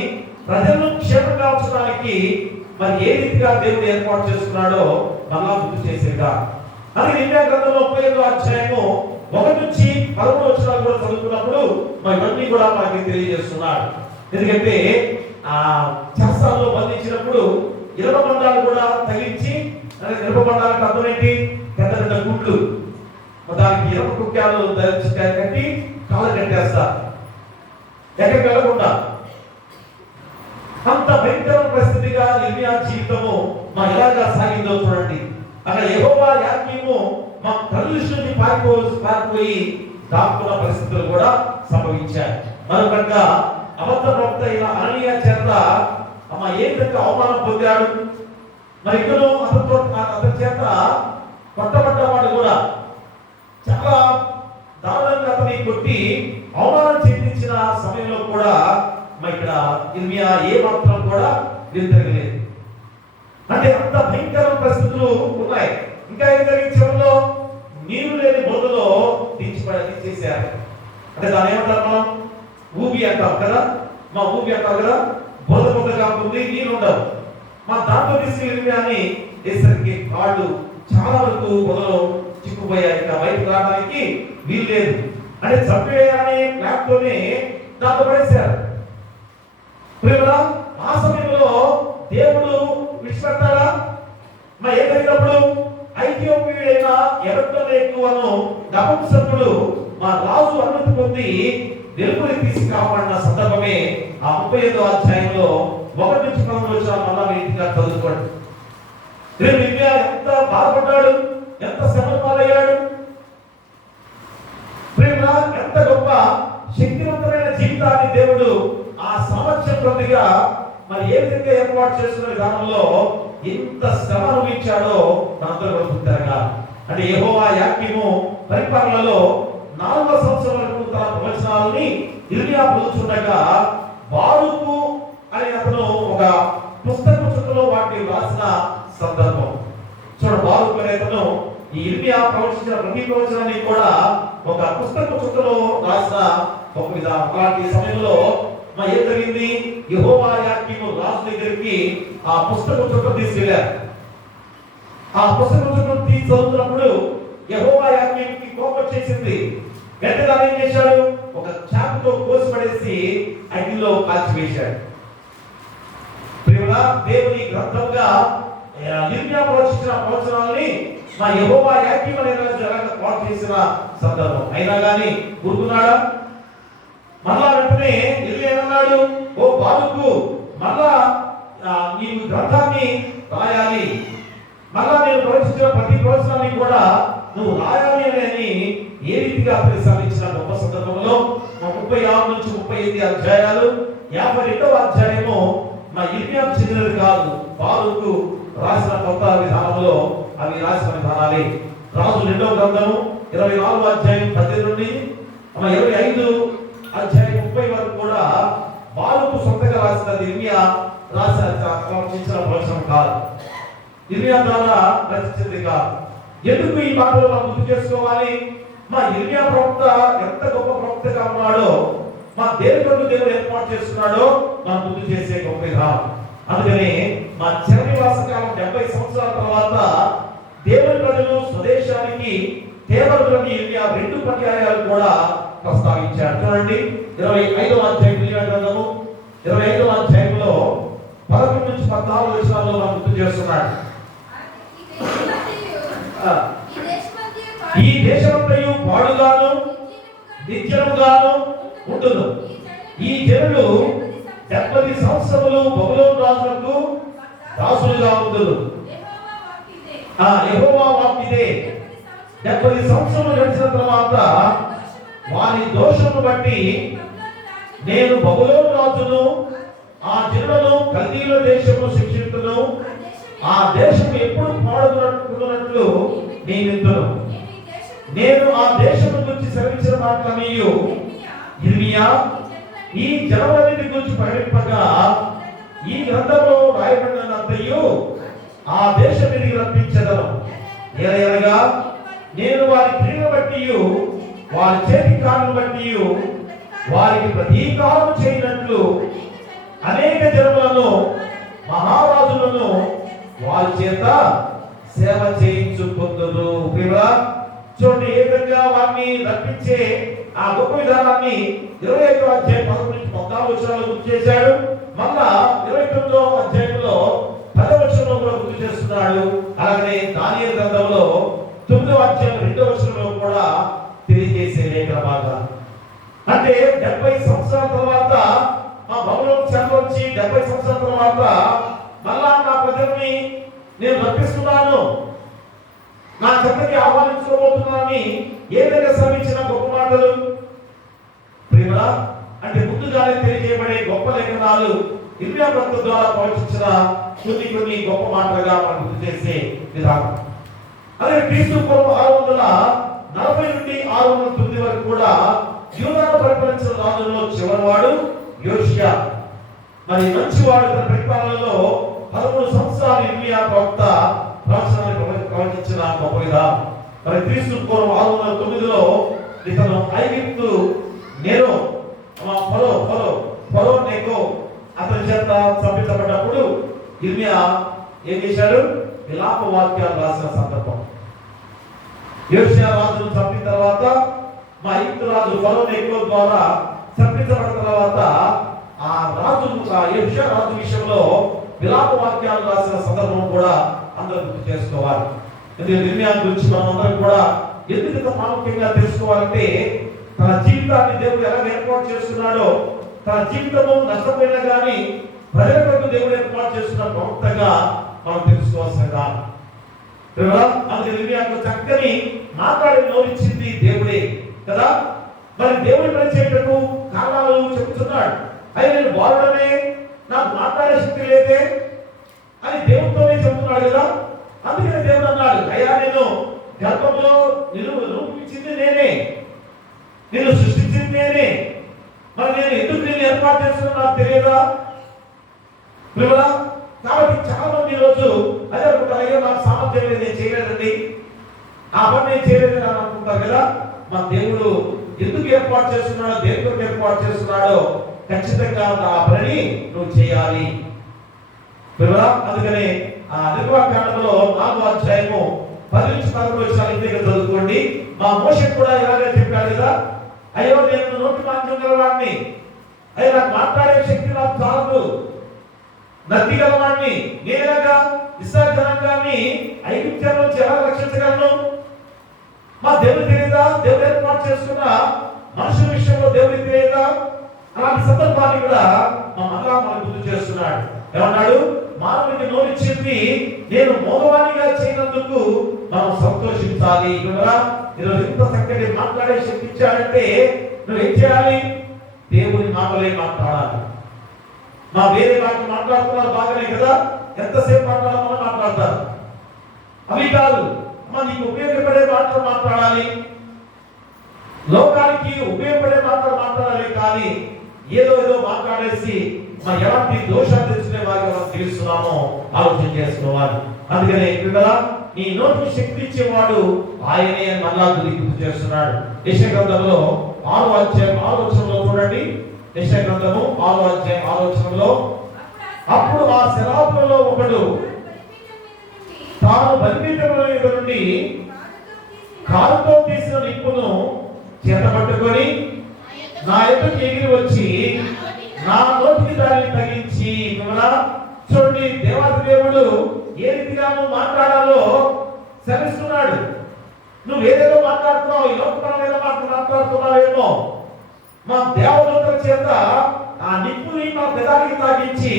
ప్రజలను క్షేమంగా ఉంచడానికి ఏ రీతిగా దేవుడు ఏర్పాటు చేసుకున్నాడో మళ్ళా గుర్తు చేసేగా. అది ఇర్మియా గ్రంథంలో 35వ అధ్యాయము 1 నుంచి 13 వచనాలు కూడా చదువుకున్నప్పుడు ఇవన్నీ కూడా మనకి తెలియజేస్తున్నాడు. ఎందుకంటే చెరసాలలో బంధించినప్పుడు ఇరవబండాలు కూడా తగిలించి, ఇరవబండాలకు అర్థం ఏంటి? పెద్ద పెద్ద గుడ్లు, దానికి ఇరవ కుక్కాలు కట్టి కాళ్ళు కట్టేస్తారు, ఎక్కడికి వెళ్ళకుండా. అంత భయంకర పరిస్థితిగా ఇర్మియా జీవితము ఎలాగా సాగిందో చూడండి. అక్కడ యెహోవా యాకీము కళ్ళు నుంచి పారిపోయి దాక్కున్న పరిస్థితులు కూడా సంభవించాయి. మరొక అబద్ధ ప్రవక్త అయిన అననీయా చేత ఏ విధంగా అవమానం పొందాడు. ఇక్కడ అతని చేత కొట్టబడ్డవాడు కూడా చాలా దారుణంగా అతని కొట్టి అవమానం చెందించిన సమయంలో కూడా ఇక్కడ ఇర్మియా ఏ మాత్రం కూడా నిద్రలేదు. అంటే అంత భయంకర పరిస్థితులు ఉన్నాయి. ఇంకా ఏం జరిగింది? చివరిలో నీరు లేని బొద్దలో దించేశారు. అంటే దాని ఏమంటారు? మనం ఊబి అంటాం కదా, ఊబి అంటాం కదా, బొద్దగా ఉంటుంది, నీళ్ళు ఉండవు. దాంట్లో తీసుకెళ్ళి వేసరికి కాళ్ళు చాలా వరకు బొదలో చిక్కుపోయాయి, ఇంకా బయటకు రావడానికి వీలు లేదు. అంటే చంపేయాలని ప్లాన్ తోనే దాంట్లో పడేశారు. ఆ సమయంలో దేవుడు విడిచిపెట్టాలా? ఏం జరిగినప్పుడు ఐథియోపియుడైన ఎరక్తోనేకువను నపుంసకుడు రాజు అనుమతి పొంది వెలుగుని తీసి కాపాడిన సందర్భమే ఆ 35వ అధ్యాయంలో 1 నుంచి 13 వచనాలు మళ్ళా ఇంటిగా చదువుకోండి. ఇర్మియా ఎంత బాధపడ్డాడు, ఎంత శ్రమ పాలయ్యాడు. ఎంత గొప్ప శక్తివంతమైన జీవితాన్ని దేవుడు ఆ సామర్థ్యం కొద్దిగా ఏ విధంగా ఏర్పాటు చేసుకున్న విధానంలో ఎంత శ్రమ అనుభవించాడో మనందరూ గుర్తారుగా. అంటే యెహోవా యాకీము పరిపాలనలో 4వ సంవత్సరం వరకు తన ప్రవచనాలని ఇర్మియా పొందుతుండగా బారూకు అనే అతను ఒక పుస్తకం చుట్టలో వాటిని రాసిన సందర్భం. చూడండి, బారూకు అనే అతను ఈ ఇర్మియా ప్రవచించిన ప్రతి ప్రవచనాన్ని కూడా ఒక పుస్తకం చుట్టలో రాసిన ఒక విధానం. అలాంటి సమయంలో ఏం జరిగింది? యెహోవా యాకీము రాజు దగ్గరికి ఆ పుస్తకం చుట్టూ తీసుకెళ్లారు. ఆ పుస్తకం చుట్టూ తీసి చదువుతున్నప్పుడు యెహోవా యాకీముకి కోపం వచ్చేసింది. వెంటనే ఏం చేశాడు? ఒక చాకుతో కోసి పడేసి అగ్నిలో కాల్చివేశాడు. దేవుని గ్రంథంగా ఇర్మియా ప్రవచించిన ప్రవచనాలని యెహోవా యాకీము అనే రాజు పాటు చేసిన సందర్భం. అయినా కానీ ఊరుకున్నాడా? మళ్ళా వెంటనే ఇర్మియా అన్నాడు, ఓ బారూకు, మళ్ళా నీవు గ్రంథాన్ని రాయాలి, మళ్ళా నేను ప్రవచించిన ప్రతి ప్రవచనాన్ని కూడా నువ్వు రాయాలి అని ఏ రీతిగా ప్రతిపాదించిన గొప్ప సందర్భంలో 36 నుంచి 38 అధ్యాయాలు 52వ అధ్యాయము ఇర్మియా చెందినది కాదు, బారూకు రాసిన కొత్త విధానంలో అవి రాసిన విధానాలే. రాజు 2వ గ్రంథము 24వ అధ్యాయం 10 నుండి 25 అధ్యాయం 30 వరకు కూడా బాలుకు సొంతగా రాసిన ఇర్మియా రచించిన వచనం కాదు, ఇర్మియా ద్వారా రచించింది కాదు. ఎందుకు ఈ మాటలు మనం గుర్తు చేసుకోవాలి? మా ఇర్మియా ప్రవక్త ఎంత గొప్ప ప్రవక్తగా ఉన్నాడో, మా దేవుడు ఏర్పాటు చేస్తున్నాడో మనం గుర్తు చేసే గొప్ప విధానం. అందుకని మా చిరనివాస కాలం 70 సంవత్సరాల తర్వాత దేవుని ప్రజలు స్వదేశానికి తేవరులని ఇర్మియా 2 పర్యాయాలు కూడా ప్రస్తావించాడు. చూడండి 25వ అధ్యాయం ఇర్మియా గ్రంథము 25వ అధ్యాయంలో 11 నుంచి 14 వచనాల్లో మనం గుర్తు చేస్తున్నాడు. ఈ దేశమంతయు పాడుగాను నిత్యముగాను ఉండును. ఈ జనులు 70 సంవత్సరములు బబులోను రాజులకు దాసులుగా ఉండును. యెహోవా వాక్కు ఇదే. 70 సంవత్సరములు గడిచిన తర్వాత వారి దోషమును బట్టి నేను బబులోను రాజును ఆ జనులను కల్దీయుల దేశము శిక్షించును. ఆ దేశం ఎప్పుడు పాడుకున్నట్లు నియమింతును. నేను ఆ దేశము గురించి సెలవించిన మాటలన్నీయు ఇర్మియా ఈ జనములన్నిటి గురించి ప్రకటింపగా ఈ గ్రంథంలో రాయబడినంతయు ఆ దేశం మీదకి రప్పించెదను. ఎలాగనగా నేను వారి క్రియను బట్టి వారి చేతి కార్యను బట్టి వారికి ప్రతీకారం చేయనట్లు అనేక జనములను మహారాజులను వారి చేత సేవ చేయించుకుందురు. చూడండి ఏ విధంగా వారిని రప్పించే ఆ గొప్ప విధానాన్ని 25వ అధ్యాయం 11 నుంచి 14 వచనాల్లో గుర్తు చేశాడు. మళ్ళా 29వ అధ్యాయంలో 10వ వచనంలో కూడా గుర్తు చేస్తున్నాడు. అలాగే దానియేలు గ్రంథంలో 9వ అధ్యాయం 2వ వచనంలో కూడా తెలియజేసే లేఖన భాగాలు. అంటే 70 సంవత్సరాల తర్వాత మా బబులోను చెర నుంచి 70 సంవత్సరాల తర్వాత మళ్ళా నా ప్రజల్ని నేను రప్పిస్తున్నాను, నా చెత్తకి ఆహ్వానించబోతున్నానని ఏ విధంగా శ్రమించిన గొప్ప మాటలు ప్రేమలా అంటే ముందుగానే తెలియజేయబడే గొప్ప లేఖనాలు ఇర్మియా ప్రవక్త ద్వారా ప్రవచించిన కొన్ని గొప్ప మాటలుగా మనం గుర్తు చేసే విధానం. అదే క్రీస్తు పూర్వం 640 నుండి 609 వరకు కూడా యూదాను పరిపాలించిన రాజుల్లో చివరివాడు యోషియా. మరి మంచివాడు. తన పరిపాలనలో 13 సంవత్సరాలు ఇర్మియా ప్రవక్త ప్రవచించిన గొప్ప విధానం. మరి క్రీస్తు పూర్వం 609లో ఇతను ఐగుప్తు నేరో ఫరో నెకో అతని చేత చంపించబడ్డప్పుడు ఇర్మియా ఏం చేశాడు? విలాప వాక్యాలు రాసిన సందర్భం. యోషియా రాజును చంపిన తర్వాత మా ఐగుప్తు రాజు ఫరో నెకో ద్వారా చంపించబడిన తర్వాత ఆ రాజు యోషియా రాజు విషయంలో విలాప వాక్యాలు రాసిన సందర్భం కూడా అందరూ గుర్తు చేసుకోవాలి. ఎందుకంటే ఇర్మియా గురించి మనం అందరం కూడా ఎందుకు ప్రాముఖ్యంగా తెలుసుకోవాలంటే తన జీవితాన్ని దేవుడు ఎలా ఏర్పాటు చేస్తున్నాడో, తన జీవితము నష్టపోయినా కానీ ప్రజల కొరకు దేవుడు ఏర్పాటు చేస్తున్న ప్రవక్తగా మనం తెలుసుకోవాల్సిన కాదు. అందుకే ఇర్మియాకు చక్కని మాట్లాడి నోరిచ్చింది దేవుడే కదా. మరి దేవుడి పని చేయటకు కారణాలు చెప్తున్నాడు. అయ్యా నేను బాలుడనే, నాకు మాట్లాడే శక్తి లేదే అని దేవుడితోనే చెప్తున్నాడు కదా. అందుకని దేవుడు అన్నాడు, అయ్యా నేను గర్భంలో రూపించింది నేనే, నేను సృష్టించింది నేనే, మరి నేను ఎందుకు నేను ఏర్పాటు చేస్తున్నా నాకు తెలియదా? కాబట్టి చాలా మంది ఈరోజు అదే అనుకుంటారు, అయ్యో నాకు సామర్థ్యం లేదు, నేను చేయలేదండి, ఆ పని నేను చేయలేదని అని అనుకుంటారు కదా. మన దేవుడు ఎందుకు ఏర్పాటు చేస్తున్నాడో, దేని కొరకు ఏర్పాటు చేస్తున్నాడో ఖచ్చితంగా ఆ పని నువ్వు చేయాలి. అందుకనే ఆ నిర్వాహకాండంలో 4వ అధ్యాయము 10 నుంచి 11 వచనాలు ఇంటికి చదువుకోండి. మా మోషే కూడా ఇలాగే చెప్పాడు కదా, అయ్యో నేను నోటి మాంద్యం గలవాడిని, అయ్యో నాకు మాట్లాడే శక్తి నాకు చాలదు, నది గలవాడిని, నేనగా ఇశ్రాయేలు జనాంగాన్ని ఐగుప్తు నుంచి ఎలా రక్షించగలను? మా దేవుడు తెలియదా? దేవుడు ఏర్పాటు చేసుకున్న మనుషుల విషయంలో దేవుడికి తెలియదా? అలాంటి సందర్భాన్ని కూడా మళ్ళా మనకు గుర్తు చేస్తున్నాడు. ఏమన్నాడు? మానవునికి నోరిచ్చింది నేను మోగవానిగా చేయనందుకు మనం సంతోషించాలి. ఈరోజు ఇంత చక్కటి మాట్లాడే శక్తి ఇచ్చాడంటే నువ్వేం చేయాలి? దేవుని మాటలే మాట్లాడాలి. మా వేరే మాటలు మాట్లాడుతున్నారు బాగానే కదా, ఎంతసేపు మాట్లాడమని మాట్లాడతారు. అవి కాదు, నీకు ఉపయోగపడే మాటలు మాట్లాడాలి, లోకానికి ఉపయోగపడే మాటలు మాట్లాడాలి కానీ ఏదో మాట్లాడేసి మన ఎలాంటి దోషాలు తెచ్చుకునే వారికి మనం తెలుస్తున్నామో ఆలోచన చేసుకోవాలి. అందుకనే ఇక్కడ నీ నోటికి శక్తి ఇచ్చేవాడు ఆయనే అని మళ్ళా గుర్తు చేస్తున్నాడు. యెషయా గ్రంథంలో 6వ అధ్యాయం 6వ వచనంలో చూడండి. యెషయా గ్రంథము 6వ అధ్యాయం 6వ వచనంలో, అప్పుడు ఆ శరాపులలో ఒకడు తాను బలిపీఠం మీద నుండి కాలుతో తీసిన నిప్పును చేతపట్టుకొని నా ఎదుటికి ఎగిరి వచ్చి నా నోటికి దాన్ని తగిలించి, చూడండి దేవాది దేవుడు ఏ రీతిగా నువ్వు మాట్లాడాలో శ్రమిస్తున్నాడు. నువ్వు ఏదేదో మాట్లాడుతున్నావు, ఈ లోకపరమైన మాట్లాడుతున్నావేమో, మా దేవదూతల చేత ఆ నిప్పుని మా పెదానికి తాగించి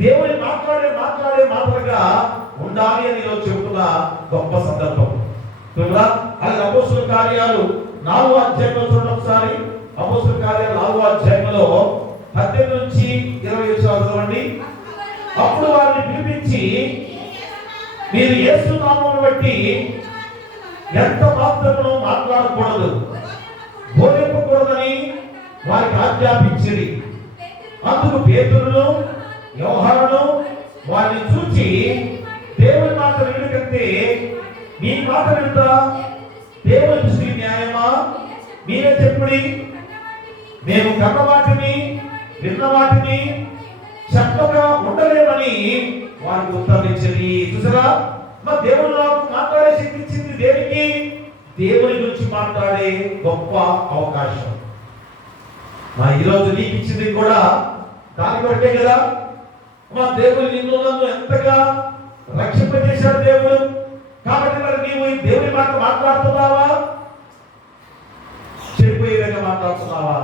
దేవుని మాట్లాడే మాటలుగా ఉండాలి అని ఈరోజు చెబుతున్న గొప్ప సందర్భం. అలాగే అపోస్తలుల కార్యాలు 4వ అధ్యాయంలో చూడండి ఒకసారి. అపోస్తలుల కార్యాలు 4వ అధ్యాయంలో 18 నుంచి 20 వచనాలు చదవండి. అప్పుడు వారిని పిలిపించి, మీరు యేసు నామమును బట్టి ఎంత మాత్రమును మాట్లాడకూడదు, బోధింపకూడదని వారికి ఆజ్ఞాపించిరి. అందుకు పేతురును యోహానును వారిని చూచి, దేవుని మాట వినుటకంటే మీ మాట వింటా దేవుని దృష్టి న్యాయమా? మీరే చెప్పుడి. మేము కన్న వాటిని విన్న వాటిని చెప్పగా ఉండలేమని వారికి ఉత్తరించింది. చూసారా, మా దేవుడు నాకు మాట్లాడే శక్తి ఇచ్చింది. దేనికి? దేవుని గురించి మాట్లాడే గొప్ప అవకాశం. మా ఈరోజు నీకు ఇచ్చింది కూడా దాని బట్టే కదా. మా దేవుడు నిన్ను నన్ను ఎంతగా రక్షింపజేశాడు దేవుడు. కాబట్టి మరి నీవు ఈ దేవుని మాట మాట్లాడుతున్నావా? చెడిపోయే విధంగా మాట్లాడుతున్నావా?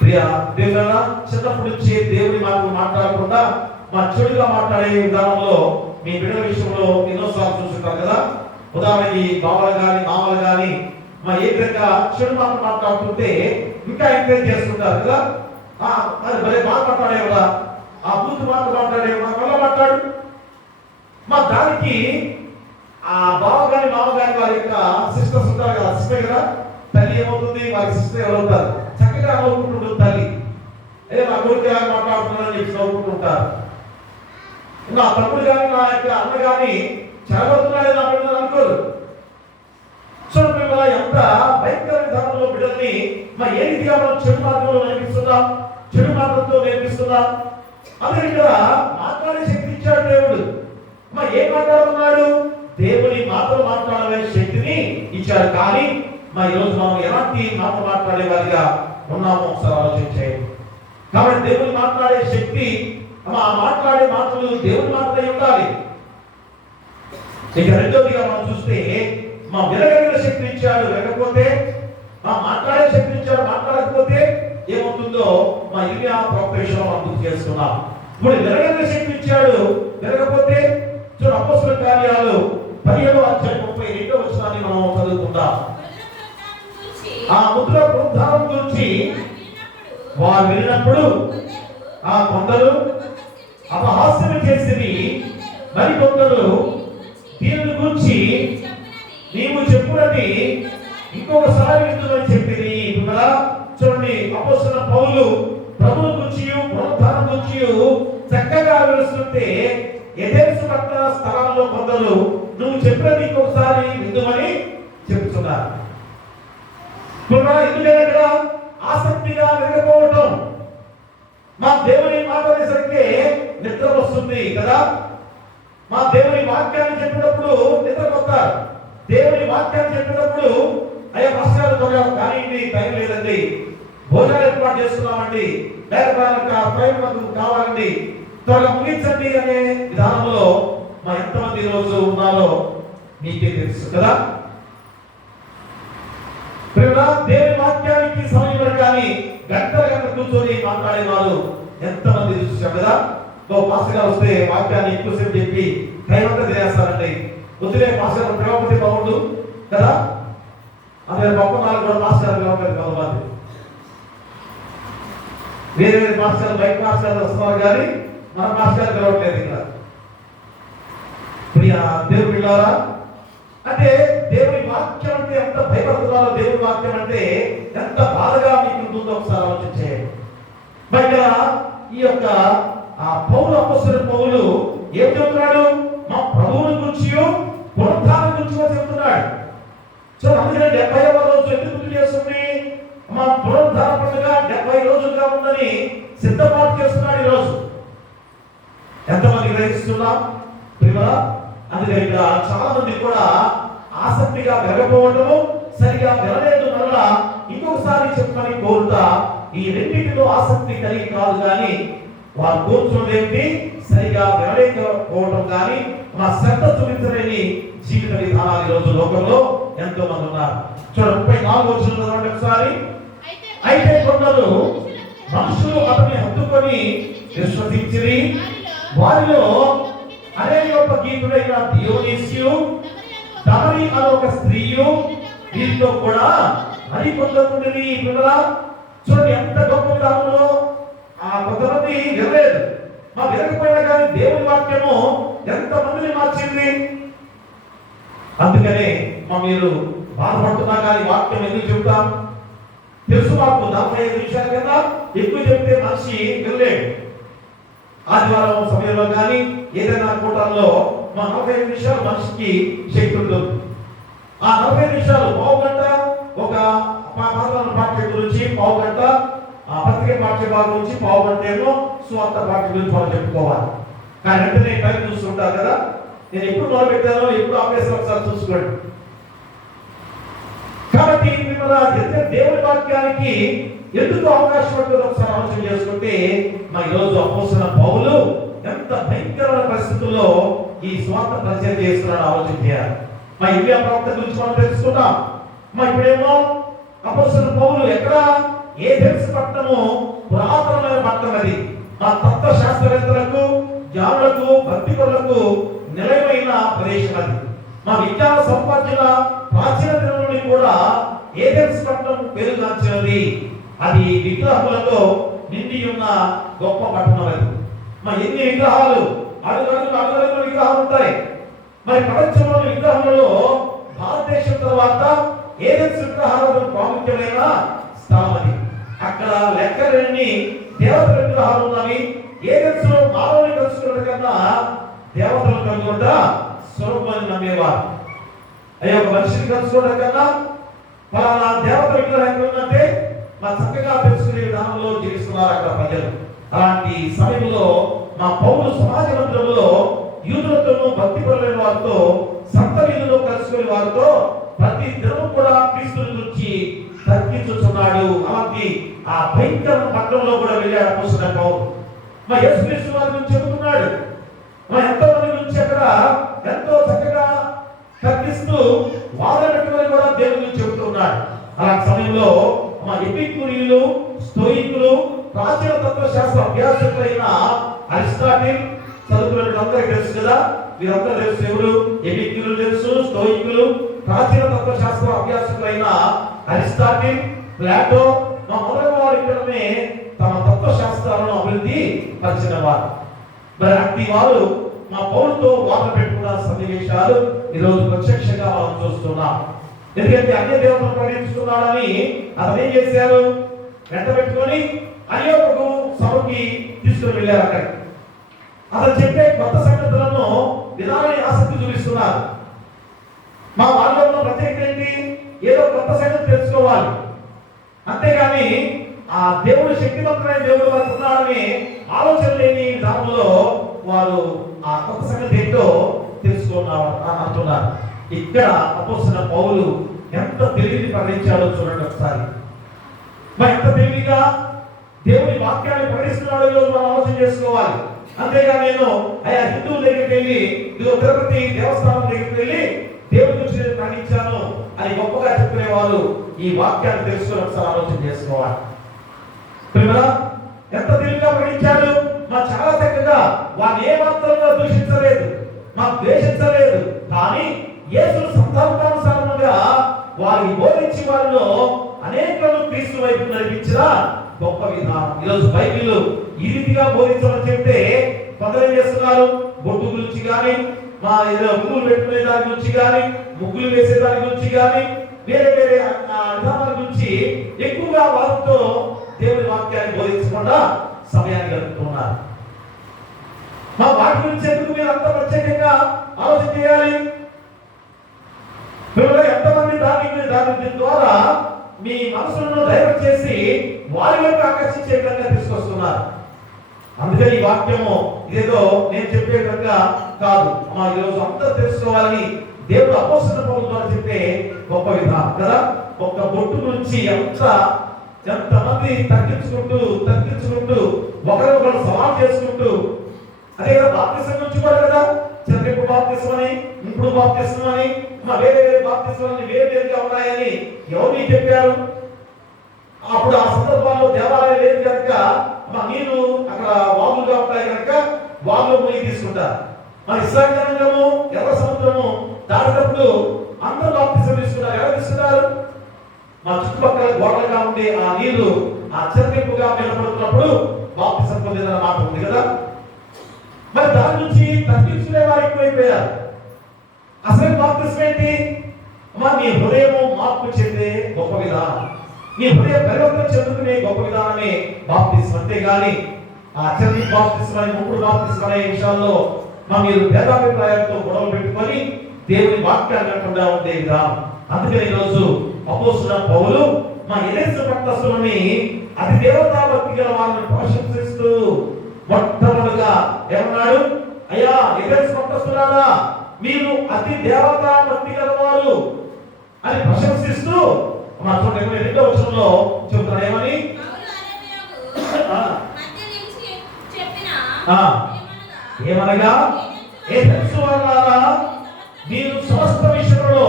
ప్రియ దేవుడా, చిన్నప్పటి నుంచి దేవుని మాటలు మాట్లాడకుండా మా చెడుగా మాట్లాడే విధానంలో మీ బిడ్డల విషయంలో ఎన్నోసార్లు చూస్తుంటారు కదా. ఉదాహరణకి బావలు కానీ మామలు కానీ మా ఏ విధంగా చెడు మాటలు మాట్లాడుతుంటే ఇంకా ఎంకరేజ్ చేస్తుంటారు కదా. మరి భలే మాట్లాడే కదా, ఆ బూతు మాట్లాడే వల్ల మాట్లాడు. మా దానికి ఆ బావ కానీ మామ కానీ వారి యొక్క సిస్టర్స్ ఉంటారు కదా, సిస్టర్ కదా. తల్లి ఏమవుతుంది, వారి సిస్టర్ ఎవరు ఉంటారు, చక్కగా నవ్వుకుంటుంటుంది తల్లి. అదే నా కొడుకు ఎలా మాట్లాడుతున్నారని చెప్పి నవ్వుకుంటుంటారు. నా తమ్ముడు కానీ నా యొక్క అన్న కానీ చెడగొడుతున్నాడే నా బిడ్డలు అనుకోరు. సో మేము ఎంత భయంకర విధానంలో బిడ్డల్ని ఏ రీతిగా మనం చెడు మార్గంలో నేర్పిస్తున్నాం, చెడు మార్గంతో నేర్పిస్తున్నాం. అందుకే ఇక్కడ మాట్లాడే శక్తి ఇచ్చాడు దేవుడు. ఏం మాట్లాడుతున్నాడు? దేవుని మాటలు మాట్లాడే శక్తిని ఇచ్చాడు. కానీ ఈరోజు మనం ఎలాంటి మాటలు మాట్లాడే వారిగా ఉన్నామో ఒకసారి ఆలోచించేయండి. కాబట్టి దేవుని మాట్లాడే శక్తి, ఆ మాట్లాడే మాటలు దేవుని మాటలే ఉండాలి. ఇక రెండోదిగా మనం చూస్తే వినగలిగిన శక్తి ఇచ్చాడు, లేకపోతే మాట్లాడే శక్తి ఇచ్చాడు. మాట్లాడకపోతే ఏమవుతుందో ఇరియా ప్రొఫెషన్ మనం గుర్తు చేసుకున్నాం. ఇప్పుడు వినగలిగిన శక్తి ఇచ్చాడు, వినకపోతే చూడు అపోస్తలుల కార్యాలు 17వ అధ్యాయం 32వ వచనాన్ని మనం చదువుకుందాం. ఆ ముద్ర పునరుద్ధానం గురించి వారు విన్నప్పుడు కొందరు అపహాస్యం చేసిరి, మరి కొందరు దీనిని గురించి నీవు చెప్పునది ఇంకొకసారి విందుమని చెప్పింది. చూడండి, అపోస్తలుల పౌలు ప్రభువుని గురించి పునరుద్ధానం గురించి చక్కగా వివరిస్తుంటే ఎథెన్సు పట్టణ స్థలాల్లో కొందరు నువ్వు చెప్పినది ఇంకొకసారి విందుమని చెప్తున్నారు. ఎందుకంటే ఇక్కడ ఆసక్తిగా వినకపోవటం. మా దేవుని మాట్లాడేసరికి నిద్ర వస్తుంది కదా. మా దేవుని వాక్యాన్ని చెప్పినప్పుడు నిద్రపోతారు. దేవుని వాక్యాన్ని చెప్పినప్పుడు అయ్యా మాస్టర్ త్వరగా కానీ టైం లేదండి, భోజనాలు ఏర్పాటు చేస్తున్నామండి, లేకపోతే టైం మాకు కావాలండి, త్వరగా ముగించండి అనే విధానంలో ఎంతమంది రోజు ఉన్నారో మీకే తెలుసు కదా. దేవుని వాక్యానికి సమయం కానీ గంటల కూర్చొని మాట్లాడేవారు ఎంతమంది చూసాం కదా. పాస్టర్ గారు వస్తే వాక్యాన్ని ఎక్కువసేపు చెప్పి టైం అంతా తినేస్తారండి. వద్దులే పాస్టర్ గారు పిలవకపోతే బాగుండు కదా. అదే గొప్ప నాలుగు కూడా పాస్టర్ గారు పిలవలేదు కొంతమంది. వేరే వేరే పాస్టర్ బైక్ పాస్టర్ వస్తున్నారు కానీ మన పాస్టర్ గారు పిలవట్లేదు. ఇక్కడ ప్రియ దేవుడు పిల్లారా, అంటే దేవుని వాక్యం అంటే ఎంత భయపడుతున్నారో, దేవుని వాక్యం అంటే ఎంత బాధగా మీకు ఉంటుందో ఒకసారి ఆలోచించేయండి. బయట ఈ యొక్క పౌలు, అపోస్తలుడైన పౌలు ఏం చెబుతున్నాడు? మా ప్రభువుని గురించి, పునరుద్ధానం గురించి చెబుతున్నాడు. సో అందుకనే 70వ రోజు ఎందుకు గుర్తు చేస్తుంది? మా పునరుద్ధాన పండుగ 70 రోజులుగా ఉందని సిద్ధపాటు చేస్తున్నాడు ఈ రోజు. ఎంతమంది గ్రహిస్తున్నాం ప్రియరా? అందుకని ఇక్కడ చాలా మంది కూడా ఆసక్తిగా వినకపోవడము, సరిగా వినలేదు, మరలా ఇంకొకసారి చెప్పమని కోరుతా. ఈ రెండింటిలో ఆసక్తి కలిగి కాదు కానీ వారు కూర్చున్నదేంటి, సరిగా వినలేకపోవడం కానీ మా శ్రద్ధ చూపించలేని జీవిత విధానాలు ఈ రోజు లోకంలో ఎంతో మంది ఉన్నారు. చూడండి 34వ వచనంలో ఒకసారి, అయితే కొందరు మనుషులు అతన్ని హత్తుకొని విశ్వసించిరి, వారిలో అరేయోపగీతుడైన దియోనీసియు, దమరి అనే ఒక స్త్రీయు, వీరితో కూడా మరికొందరుండిరి. చూడండి ఎంత గొప్ప విధానంలో కొంతమంది వినలేదు. మా వినకపోయినా కానీ దేవుని వాక్యము ఎంత మందిని మార్చింది. అందుకనే మీరు బాధపడుతున్నా కానీ వాక్యం ఎందుకు చెబుతాం? తెలుసు మాకు 45 నిమిషాల కన్నా ఎక్కువ చెప్తే మనిషి వినలేడు. ఆదివారం సమయంలో కానీ ఏదైనా కూటంలో 45 నిమిషాలు మనిషికి శక్తి ఉంటుంది. ఆ 45 నిమిషాలు, పావు గంట ఒక పాఠ్య గురించి, పావు గంట పత్రిక పాఠ్య భాగం గురించి, పావు గంట ఏమో సువార్త పాఠ్య గురించి మనం చెప్పుకోవాలి. కానీ వెంటనే టైం చూస్తుంటారు కదా, నేను ఎప్పుడు మొదలుపెట్టానో ఎప్పుడు ఆపేసి ఒకసారి చూసుకోండి. కాబట్టి మిమ్మల్ని దేవుని వాక్యానికి ఎందుకు అవకాశం ఉంటుందో ఒకసారి ఆలోచన చేసుకుంటే, ఈరోజు అపోస్తలుడైన పౌలు ఎంత భయంకరమైన పరిస్థితుల్లో ఈ స్వార్థ పరిచయం చేస్తున్నాడు ఆలోచన చేయాలి. ఇలియా ప్రవక్త గురించి మనం తెలుసుకున్నాం. ఇప్పుడేమో అపోస్తలుడైన పౌలు ఎక్కడ? ఏథెన్స్ పట్టణము పురాతనమైన పట్టణం. అది తత్వ శాస్త్రవేత్తలకు, జ్ఞానులకు, భక్తిపరులకు నిలయమైన ప్రదేశం. అది విజ్ఞాన సంపాదన ప్రాచీన దినం నుండి కూడా ఏథెన్స్ పట్టణం పేరుగాంచినది. అది విగ్రహములతో నిండి ఉన్న గొప్ప పట్టణం. అది ఎన్ని విగ్రహాలు, అడుగడుగుల విగ్రహాలు ఉంటాయి. ప్రపంచంలోని విగ్రహములలో భారతదేశం తర్వాత ఏథెన్స్ విగ్రహాలకు ప్రాముఖ్యమైన స్థలం. అది అక్కడ లెక్కలేని దేవతల విగ్రహాలు ఉన్నవి. ఏథెన్స్ లో మానవుని కలుసుకున్న కన్నా దేవతలు కలుగుకుంటా స్వరూపాన్ని నమ్మేవారు. ఒక మనిషిని కలుసుకోవడం కన్నా ఫలానా దేవత విగ్రహం ఎక్కడుందంటే చక్కగా తెలుసుకునే విధానంలో జీవిస్తున్నారు అక్కడ ప్రజలు. అలాంటి సమయంలో పౌలు సమాజ మందిరంలో యూదులతోనూ, భక్తిపరులైన వారితో, సంత వీధుల్లో కలుసుకునే వారితో ప్రతి దినం కూడా క్రీస్తుని గురించి తర్కించుతున్నాడు. అలాంటి ఆ భయంకర పట్టణంలో కూడా వెళ్ళాడు అపోస్తలుడైన పౌలు. యేసుక్రీస్తు వారి గురించి చెబుతున్నాడు. ఎంతో మంది గురించి అక్కడ ఎంతో చక్కగా తర్కిస్తూ వాదనట్టుకొని కూడా దేవుని గురించి చెబుతున్నాడు. అలాంటి సమయంలో ఎపిక్యూరీయులు, స్టోయికులు, ప్రాచీన తత్వశాస్త్ర అభ్యాసకులైన అరిస్టాటిల్ చదువుకున్న అందరికీ తెలుసు కదా. వీరందరూ తెలుసు. ఎవరు? ఎపిక్యూరీయులు తెలుసు, స్టోయికులు, ప్రాచీన తత్వశాస్త్ర అభ్యాసకులైన అరిస్టాటిల్, ప్లాటో మొదలైన వారు ఇక్కడనే తమ తత్వశాస్త్రాలను అభివృద్ధి పరిచిన వారు. అట్టి వారు పౌలుతో వాదన పెట్టుకున్న సన్నివేశాలు ఈరోజు ప్రత్యక్షంగా మనం చూస్తున్నాం. ఎందుకంటే అన్య దేవతలను ప్రకటిస్తున్నాడని అతను ఏం చేశారు? వెంట పెట్టుకొని అన్యోకు సభకి తీసుకుని వెళ్ళారు. అక్కడ అతను చెప్పే కొత్త సంగతులను వినాలని ఆసక్తి చూపిస్తున్నారు. వాళ్ళలో ఉన్న ప్రత్యేకత ఏంటి? ఏదో కొత్త సంగతి తెలుసుకోవాలి, అంతేగాని ఆ దేవుడు శక్తివంతమైన దేవుడు వారికి ఉన్నాడని ఆలోచన లేని దానిలో వారు ఆ కొత్త సంగతి ఏంటో తెలుసుకున్నారు అంటున్నారు. ఇక్కడ అపోస్తలుడైన పౌలు ఎంత తెలివిని ప్రకటించాడో చూడండి ఒకసారి. ఎంత తెలివిగా దేవుని వాక్యాన్ని ప్రకటిస్తున్నాడో ఈరోజు మనం ఆలోచన చేసుకోవాలి. అంతేగా నేను హిందువుల దగ్గరికి వెళ్ళి, ఇదిగో తిరుపతి దేవస్థానం దగ్గరికి వెళ్ళి దేవుని గురించి నేను ప్రకటించాను అని గొప్పగా చెప్పుకునేవారు ఈ వాక్యాన్ని తెలుసుకుని ఒకసారి ఆలోచన చేసుకోవాలి. ఎంత తెలివిగా ప్రకటించాడు. చాలా చక్కగా వారిని ఏ మాత్రంగా దూషించలేదు, ద్వేషించలేదు. కానీ యేసు సందర్భానుసారంగా వారికి బోధించి వారిలో అనేకులను క్రీస్తు వైపు నడిపించిన గొప్ప విధానం. ఈరోజు బైబిల్ ఈ రీతిగా బోధించమని చెప్తే కొందరు ఏం చేస్తున్నారు? బొట్టు గురించి కానీ, మా ఏదో ముగ్గులు పెట్టుకునే దాని గురించి కానీ, ముగ్గులు వేసే దాని గురించి కానీ, వేరే వేరే విధానాల గురించి ఎక్కువగా వారితో దేవుని వాక్యాన్ని బోధించకుండా సమయాన్ని గడుపుతున్నారు. మా వాటి గురించి ఎందుకు మీరు అంత ప్రత్యేకంగా ఆలోచన చేయాలి? మిమ్మల్ని ఎంతమంది దాని ద్వారా మీ మనసులను డైవర్ట్ చేసి వారి వైపు ఆకర్షించే విధంగా తీసుకొస్తున్నారు. అందుకని ఈ వాక్యము ఇదేదో నేను చెప్పే విధంగా కాదు. మా ఈరోజు అందరూ తెలుసుకోవాలని దేవుడు అపోస్తలుల పౌలు ద్వారా చెప్పే గొప్ప విధానం కదా. ఒక్క బొట్టు నుంచి ఎంతమంది తగ్గించుకుంటూ ఒకరినొకరు సవాల్ చేసుకుంటూ, అదే కదా బాప్తిసం నుంచి కూడా కదా, చెన్నెప్పు బాప్తిసం అని, ఇప్పుడు బాప్తిసం అని, వేరే వేరే బాప్తిసాలు వేరుగా ఉన్నాయని ఎవరు చెప్పారు? అప్పుడు ఆ సందర్భాల్లో దేవాలయం లేదు కనుక నీళ్లు అక్కడ వాగులుగా ఉంటాయి కనుక వాగులో మునిగి తీసుకుంటారు. మన ఇస్రాయేల్ జనాంగము ఎర్ర సముద్రము దాటినప్పుడు అందరూ బాప్తిసం తీసుకున్నారు. ఎవరు తీసుకున్నారు? మా చుట్టుపక్కల గోడలుగా ఉండే ఆ నీళ్లు ఆ చెన్నెప్పుగా నిలబడుతున్నప్పుడు బాప్తిసం పొందిన మాట ఉంది కదా. మరి దాని నుంచి తగ్గించుకునే వారు ఎక్కువైపోయారు. అసలు బాప్తిసం ఏంటి? నీ హృదయము మార్పు చెందే గొప్ప విధానం, నీ హృదయం పరివర్తన చెందుకునే గొప్ప విధానమే బాప్తిసం. అంతేగాని ఆ చెల్లి బాప్తిసం అని, ముగ్గురు బాప్తిసం అనే విషయాల్లో మీరు భేదాభిప్రాయాలతో గొడవలు పెట్టుకొని దేవుని వాక్యాన్ని లేకుండా ఉండే విధానం. అందుకని ఈరోజు అపోస్తలుడైన పౌలు మా ఎఫెసు పట్టణస్తులని అతి దేవతా భక్తి గల వారిని ప్రశంసిస్తూ మొట్టమొదటిగా ఏమన్నాడు? అయ్యా ఎఫెసు పట్టణస్తులారా, మీరు అతి దేవతా భక్తి గలవారు అని ప్రశంసిస్తూ మా చూడండి 2వ వచనంలో చెబుతాడు. ఏమని? ఏమనగా ఎఫెసు వారులారా, మీరు సమస్త విషయంలో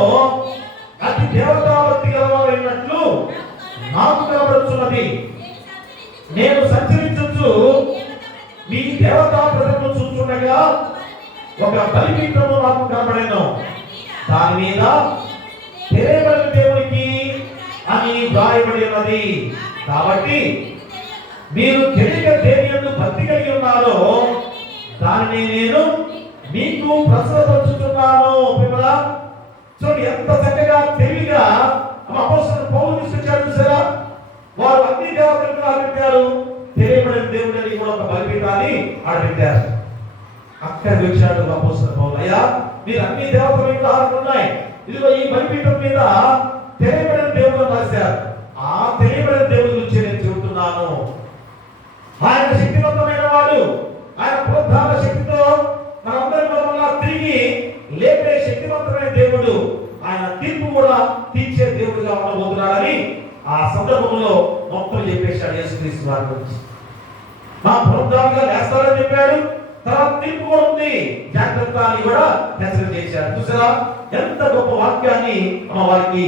అతి దేవతా భక్తి గలవారైనట్లు నాకు కనబడుతున్నది. నేను సంచరించు మీ దేవతా ప్రజలను చూస్తుండగా ఒక బలిపీఠము నాకు కనబడెను. దాని మీద తెలియబడిన దేవునికి అని వ్రాయబడి ఉన్నది. కాబట్టి మీరు తెలియక దేని యందు భక్తి కలిగి ఉన్నారో దానిని నేను మీకు ప్రస్తుతపరుచుతున్నాను. చూడండి ఎంత చక్కగా తెలివిగా అపోస్తలుడు పౌలు తీసుకొచ్చాడు చూసారా. వారు అన్ని దేవతలను ఆడబెట్టారు, తెలియబడిన దేవుడని కూడా ఒక బలిపీఠాన్ని ఆడబెట్టారు. అక్కడ వచ్చాడు అపోస్తలుడు పౌలు, అయ్యా మీరు అన్ని దేవతల విగ్రహాలు ఉన్నాయి, ఇదిగో ఈ బలిపీఠం మీద తెలియబడిన దేవుడు రాశారు. ఆ తెలియబడిన దేవుడి గురించి నేను చెబుతున్నాను. ఆయన శక్తివంతమైన వాడు, ఆయన పునరుద్ధాన శక్తితో మనందరి వల్ల తిరిగి లేపే శక్తివంతమైన దేవుడు. ఆయన తీర్పు కూడా తీర్చే దేవుడుగా ఉండబోతున్నాడని ఆ సందర్భంలో మొత్తం చెప్పేశాడు యేసుక్రీస్తు వారి గురించి. మా పునరుద్ధానంగా లేస్తాడని చెప్పాడు, తర్వాత తీర్పు కూడా ఉంది, జాగ్రత్త అని కూడా హెచ్చరిక చేశాడు. చూసారా ఎంత గొప్ప వాక్యాన్ని వారికి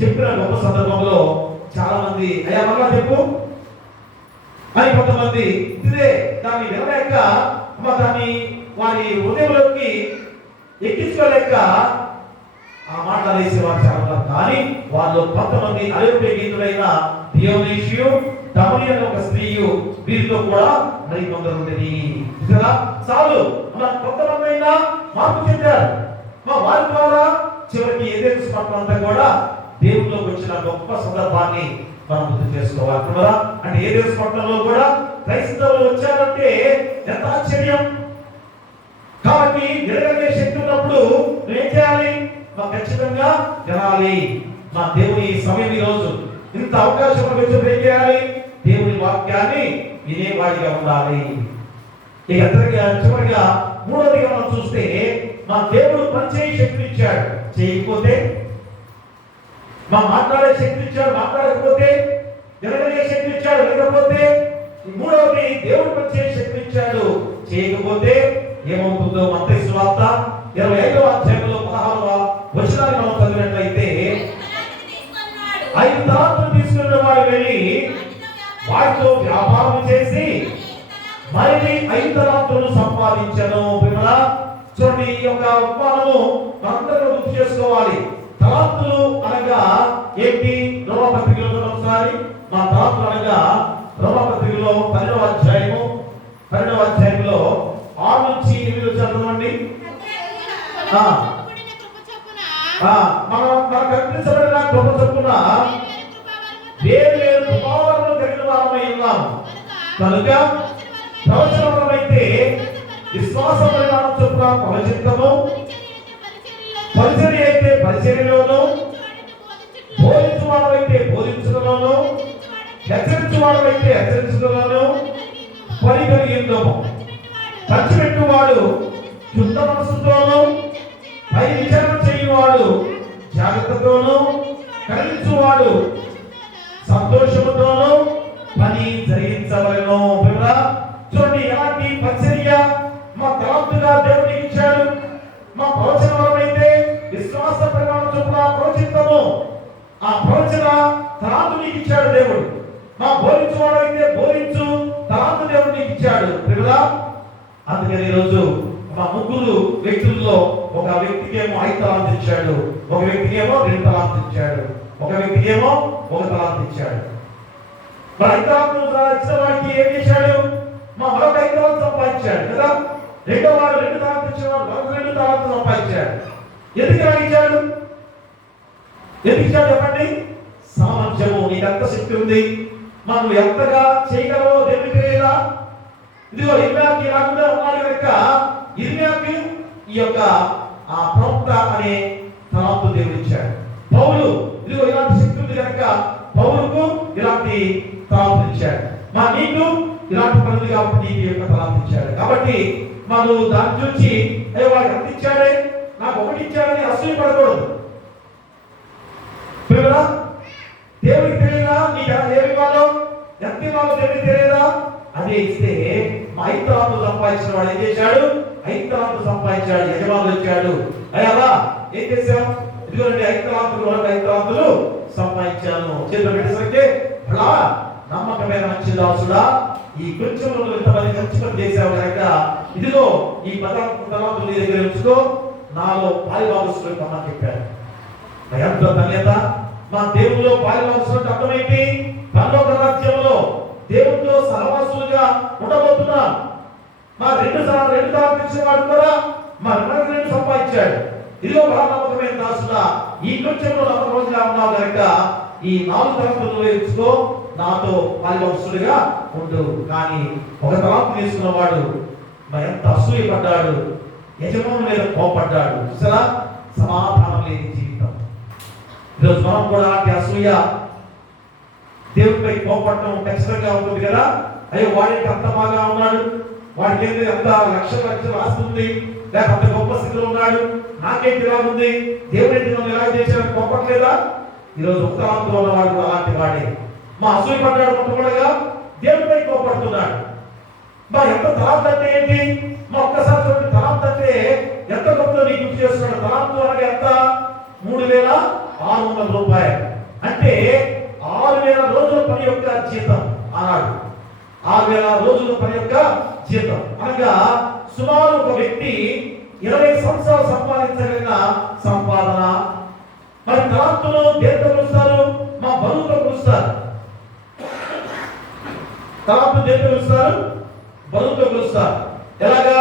చెప్పిన గొప్ప సందర్భంలో చాలా మంది అయ్యా మళ్ళా చెప్పు అని, కొంతమంది ఇదే దాన్ని వినలేక దాన్ని వారి హృదయంలోకి ఎక్కించుకోలేక ఆ మాటలు వేసేవారు చాలా ఉన్నారు. కానీ వాళ్ళు కొంతమంది అరేపే గీతుడైన దియోనీషియు, దమని అనే ఒక స్త్రీయు, వీరితో కూడా మరి కొందరు ఉండేది. చాలు కొంతమంది అయినా మార్పు చెందారు. వారి ద్వారా చివరికి ఎఫెసు పట్టణం అంతా కూడా దేవుళ్ళలోకి వచ్చిన గొప్ప సందర్భాన్ని మనం గుర్తు చేసుకోవాలి కదా. అంటే ఎఫెసు పట్టణంలో కూడా క్రైస్తవులు వచ్చారంటే ఎంత ఆశ్చర్యం. కాబట్టి నిలగలిగే శక్తి ఉన్నప్పుడు ఏం చేయాలి? ఖచ్చితంగా వినాలి. మా దేవుని సమయం ఈ రోజు ఇంత అవకాశం వచ్చినప్పుడు ఏం చేయాలి? దేవుని వాక్యాన్ని వినేవాడిగా ఉండాలి. ఇక చివరిగా మూడోదిగా మనం చూస్తే మా దేవుడు పనిచేయ శక్తి ఇచ్చాడు, చేయకపోతే మాట్లాడే శక్తి ఇచ్చాడు, మాట్లాడకపోతే వినగలిగే శక్తి ఇచ్చాడు, వినకపోతే మూడవది దేవుడు పనిచేయ శక్తి ఇచ్చాడు, చేయకపోతే ఏమవుతుందో మత్తయి సువార్త 25వ అధ్యాయంలో 16వ వచనాన్ని మనం చదివినట్లయితే 5 తలాంతులు తీసుకున్న వాడు వెళ్ళి వాటితో వ్యాపారం చేసి మరి 5 తలాంతులను సంపాదించను. చూడండి ఈ యొక్క ఉపమానము మనందరూ గుర్తు చేసుకోవాలి. తలాంతులు అనగా ఏంటి? రోమపత్రికలో ఒకసారి మా తలాంతులు అనగా రోమపత్రికలో 12వ అధ్యాయంలో 6 నుంచి 8 చదవండి. మనం కల్పించబడిన కృప చొప్పున వేరు వేరు కృపావరములు కలిగిన వారమై ఉన్నాము కనుక ప్రవచనమైతే విశ్వాస పరిమాణం చొప్పున ప్రవచితము, పరిచర్య అయితే పరిచర్యలోను, బోధించువాడమైతే బోధించడంలోను, హెచ్చరించువాడమైతే హెచ్చరించడంలోను పని కలిగిందము. ఖర్చుపెట్టువాడు శుద్ధ మనసుతోనూ, పై విచారణ చేయువాడు జాగ్రత్తతోనూ, కలిగించువాడు సంతోషముతోనూ పని జరిగించవలెను. చూడండి, ఎలాంటి పరిచర్య మా తలాంతుగా దేవుడికి ఇచ్చాడు. మా ప్రవచన వరమైతే విశ్వాస ప్రమాణం చొప్పున ప్రవచిస్తాము. ఆ ప్రవచన తలాంతు నీకు ఇచ్చాడు దేవుడు. మా బోధించువాడైతే బోధించు తలాంతు దేవుడు నీకు ఇచ్చాడు. అందుకని ఈరోజు మా ముగ్గురు వ్యక్తుల్లో ఒక వ్యక్తికి ఏమో 5 తలాంతులు ఇచ్చాడు, ఒక వ్యక్తికి ఏమో 2 తలాంతులు ఇచ్చాడు, ఒక వ్యక్తికి ఏమో 1 తలాంతు ఇచ్చాడు. మరి 5 తలాంతులు ఇచ్చిన వాడికి ఏం చేశాడు? మరొక 5 తలాంతులు సంపాదించాడు కదా. రెండో వాడు 2 తలాంతులు ఇచ్చేవాడు మరొక 2 తలాంతులు సంపాదించాడు. ఎందుకు ఇచ్చాడు? ఎందుకు ఇచ్చాడు చెప్పండి? సామర్థ్యము. నీకు ఎంత శక్తి ఉంది, మనం ఎంతగా చేయగలవో దేవుడికి తెలియదా? ఇదిగో ఇర్మియాకి ఇలాగుండా ఉన్నాడు కనుక ఇర్మియాకి ఈ యొక్క ప్రవక్త అనే తలాంతు దేవుడు ఇచ్చాడు. పౌలు ఇదిగో ఇలాంటి శక్తి ఉంది కనుక పౌలుకు ఇలాంటి తలాంతు ఇచ్చాడు. నీకు ఇలాంటి పనులు కాబట్టి నీకు యొక్క తలాంతు ఇచ్చాడు. కాబట్టి మనం దాన్ని చూసి అయ్యో వాడికి ఎంత ఇచ్చాడే, నాకు 1 ఇచ్చాడని అసూయ పడకూడదు. దేవుడికి తెలియదా నీకు ఏమి ఇవ్వాలో, ఎంత ఇవ్వాలో దేవుడికి తెలియదా? అదే ఇస్తే మా 5 తలాంతులు సంపాదించిన వాడు ఏం చేశాడు? 5 తలాంతులు సంపాదించాడు. యజమానులు వచ్చాడు, అయ్యా ఏం చేశావు? ఇదిగోండి 5 తలాంతులు 5 తలాంతులు సంపాదించాను. చేతులు పెట్టేసరికి అలా నమ్మకమైన మంచి దాసుడా, ఈ కొంచెంలో ఇంతమంది మంచి పని చేశావు కనుక ఇదిగో ఈ 14 తలాంతులు నీ దగ్గర ఉంచుకో, నాలో పాలిభాగస్తులు కమ్మని చెప్పాడు. ఎంత ధన్యత! మా దేవుల్లో పాలిభాగస్తులు అర్థమైంది. పరలోక రాజ్యంలో దేవుడితో సహవాసులుగా ఉండబోతున్నా. మా 2 తలాంతులు ఇచ్చిన వాడు కూడా మా 2 సంపాదించాడు. ఇదిగో బహు నమ్మకమైన దాసుడా, ఈ కొంచెంలో నమ్మకముగా ఉన్నావు కనుక ఈ 4 తలాంతులు ఎంచుకో, నాతో పాలిభాగస్తులుగా ఉండు. కానీ 1 తలాంతు తీసుకున్న వాడు ఎంత అసూయపడ్డాడు, యజమాని మీద కోపడ్డాడు. చూసారా, సమాధానం లేని జీవితం. ఈరోజు మనం కూడా అలాంటి అసూయ, దేవుడిపై కోపడటం ఖచ్చితంగా ఉంటుంది కదా. అయ్యో వాడికి అంత బాగా ఉన్నాడు, వాడికి ఏంటి అంత లక్షలు ఆస్తుంది, లేక అంత గొప్ప స్థితిలో ఉన్నాడు, నాకేంటి ఇలా ఉంది, దేవుడు ఏంటి నన్ను ఎలా చేశాడని కోపట్లేదా? ఈరోజు 1 తలాంతులో ఉన్నవాడు అలాంటి వాడే. మా అసూయ పడ్డాడు, మొట్టమొదటిగా దేవుడిపై కోపడుతున్నాడు. ఎంత తలాంతు అంటే ఏంటి? ఒక్కసారి చూడండి, తలాంతు అంటే ఎంత గొప్పదో నీకు గుర్తు చేస్తున్నాడు. తలాంతు అనగా ఎంత? 3600 రూపాయలు. అంటే 6000 రోజుల పని యొక్క జీతం అన్నాడు. 6000 రోజుల పని యొక్క జీతం అనగా సుమారు ఒక వ్యక్తి 20 సంవత్సరాలు సంపాదించగలిగిన సంపాదన. మరి తలాంతును దేంతో కొలుస్తారు? మా బరువుతో కొలుస్తారు. తలాంతు దేంతో కొలుస్తారు? బరువుతో కొలుస్తారు. ఎలాగా?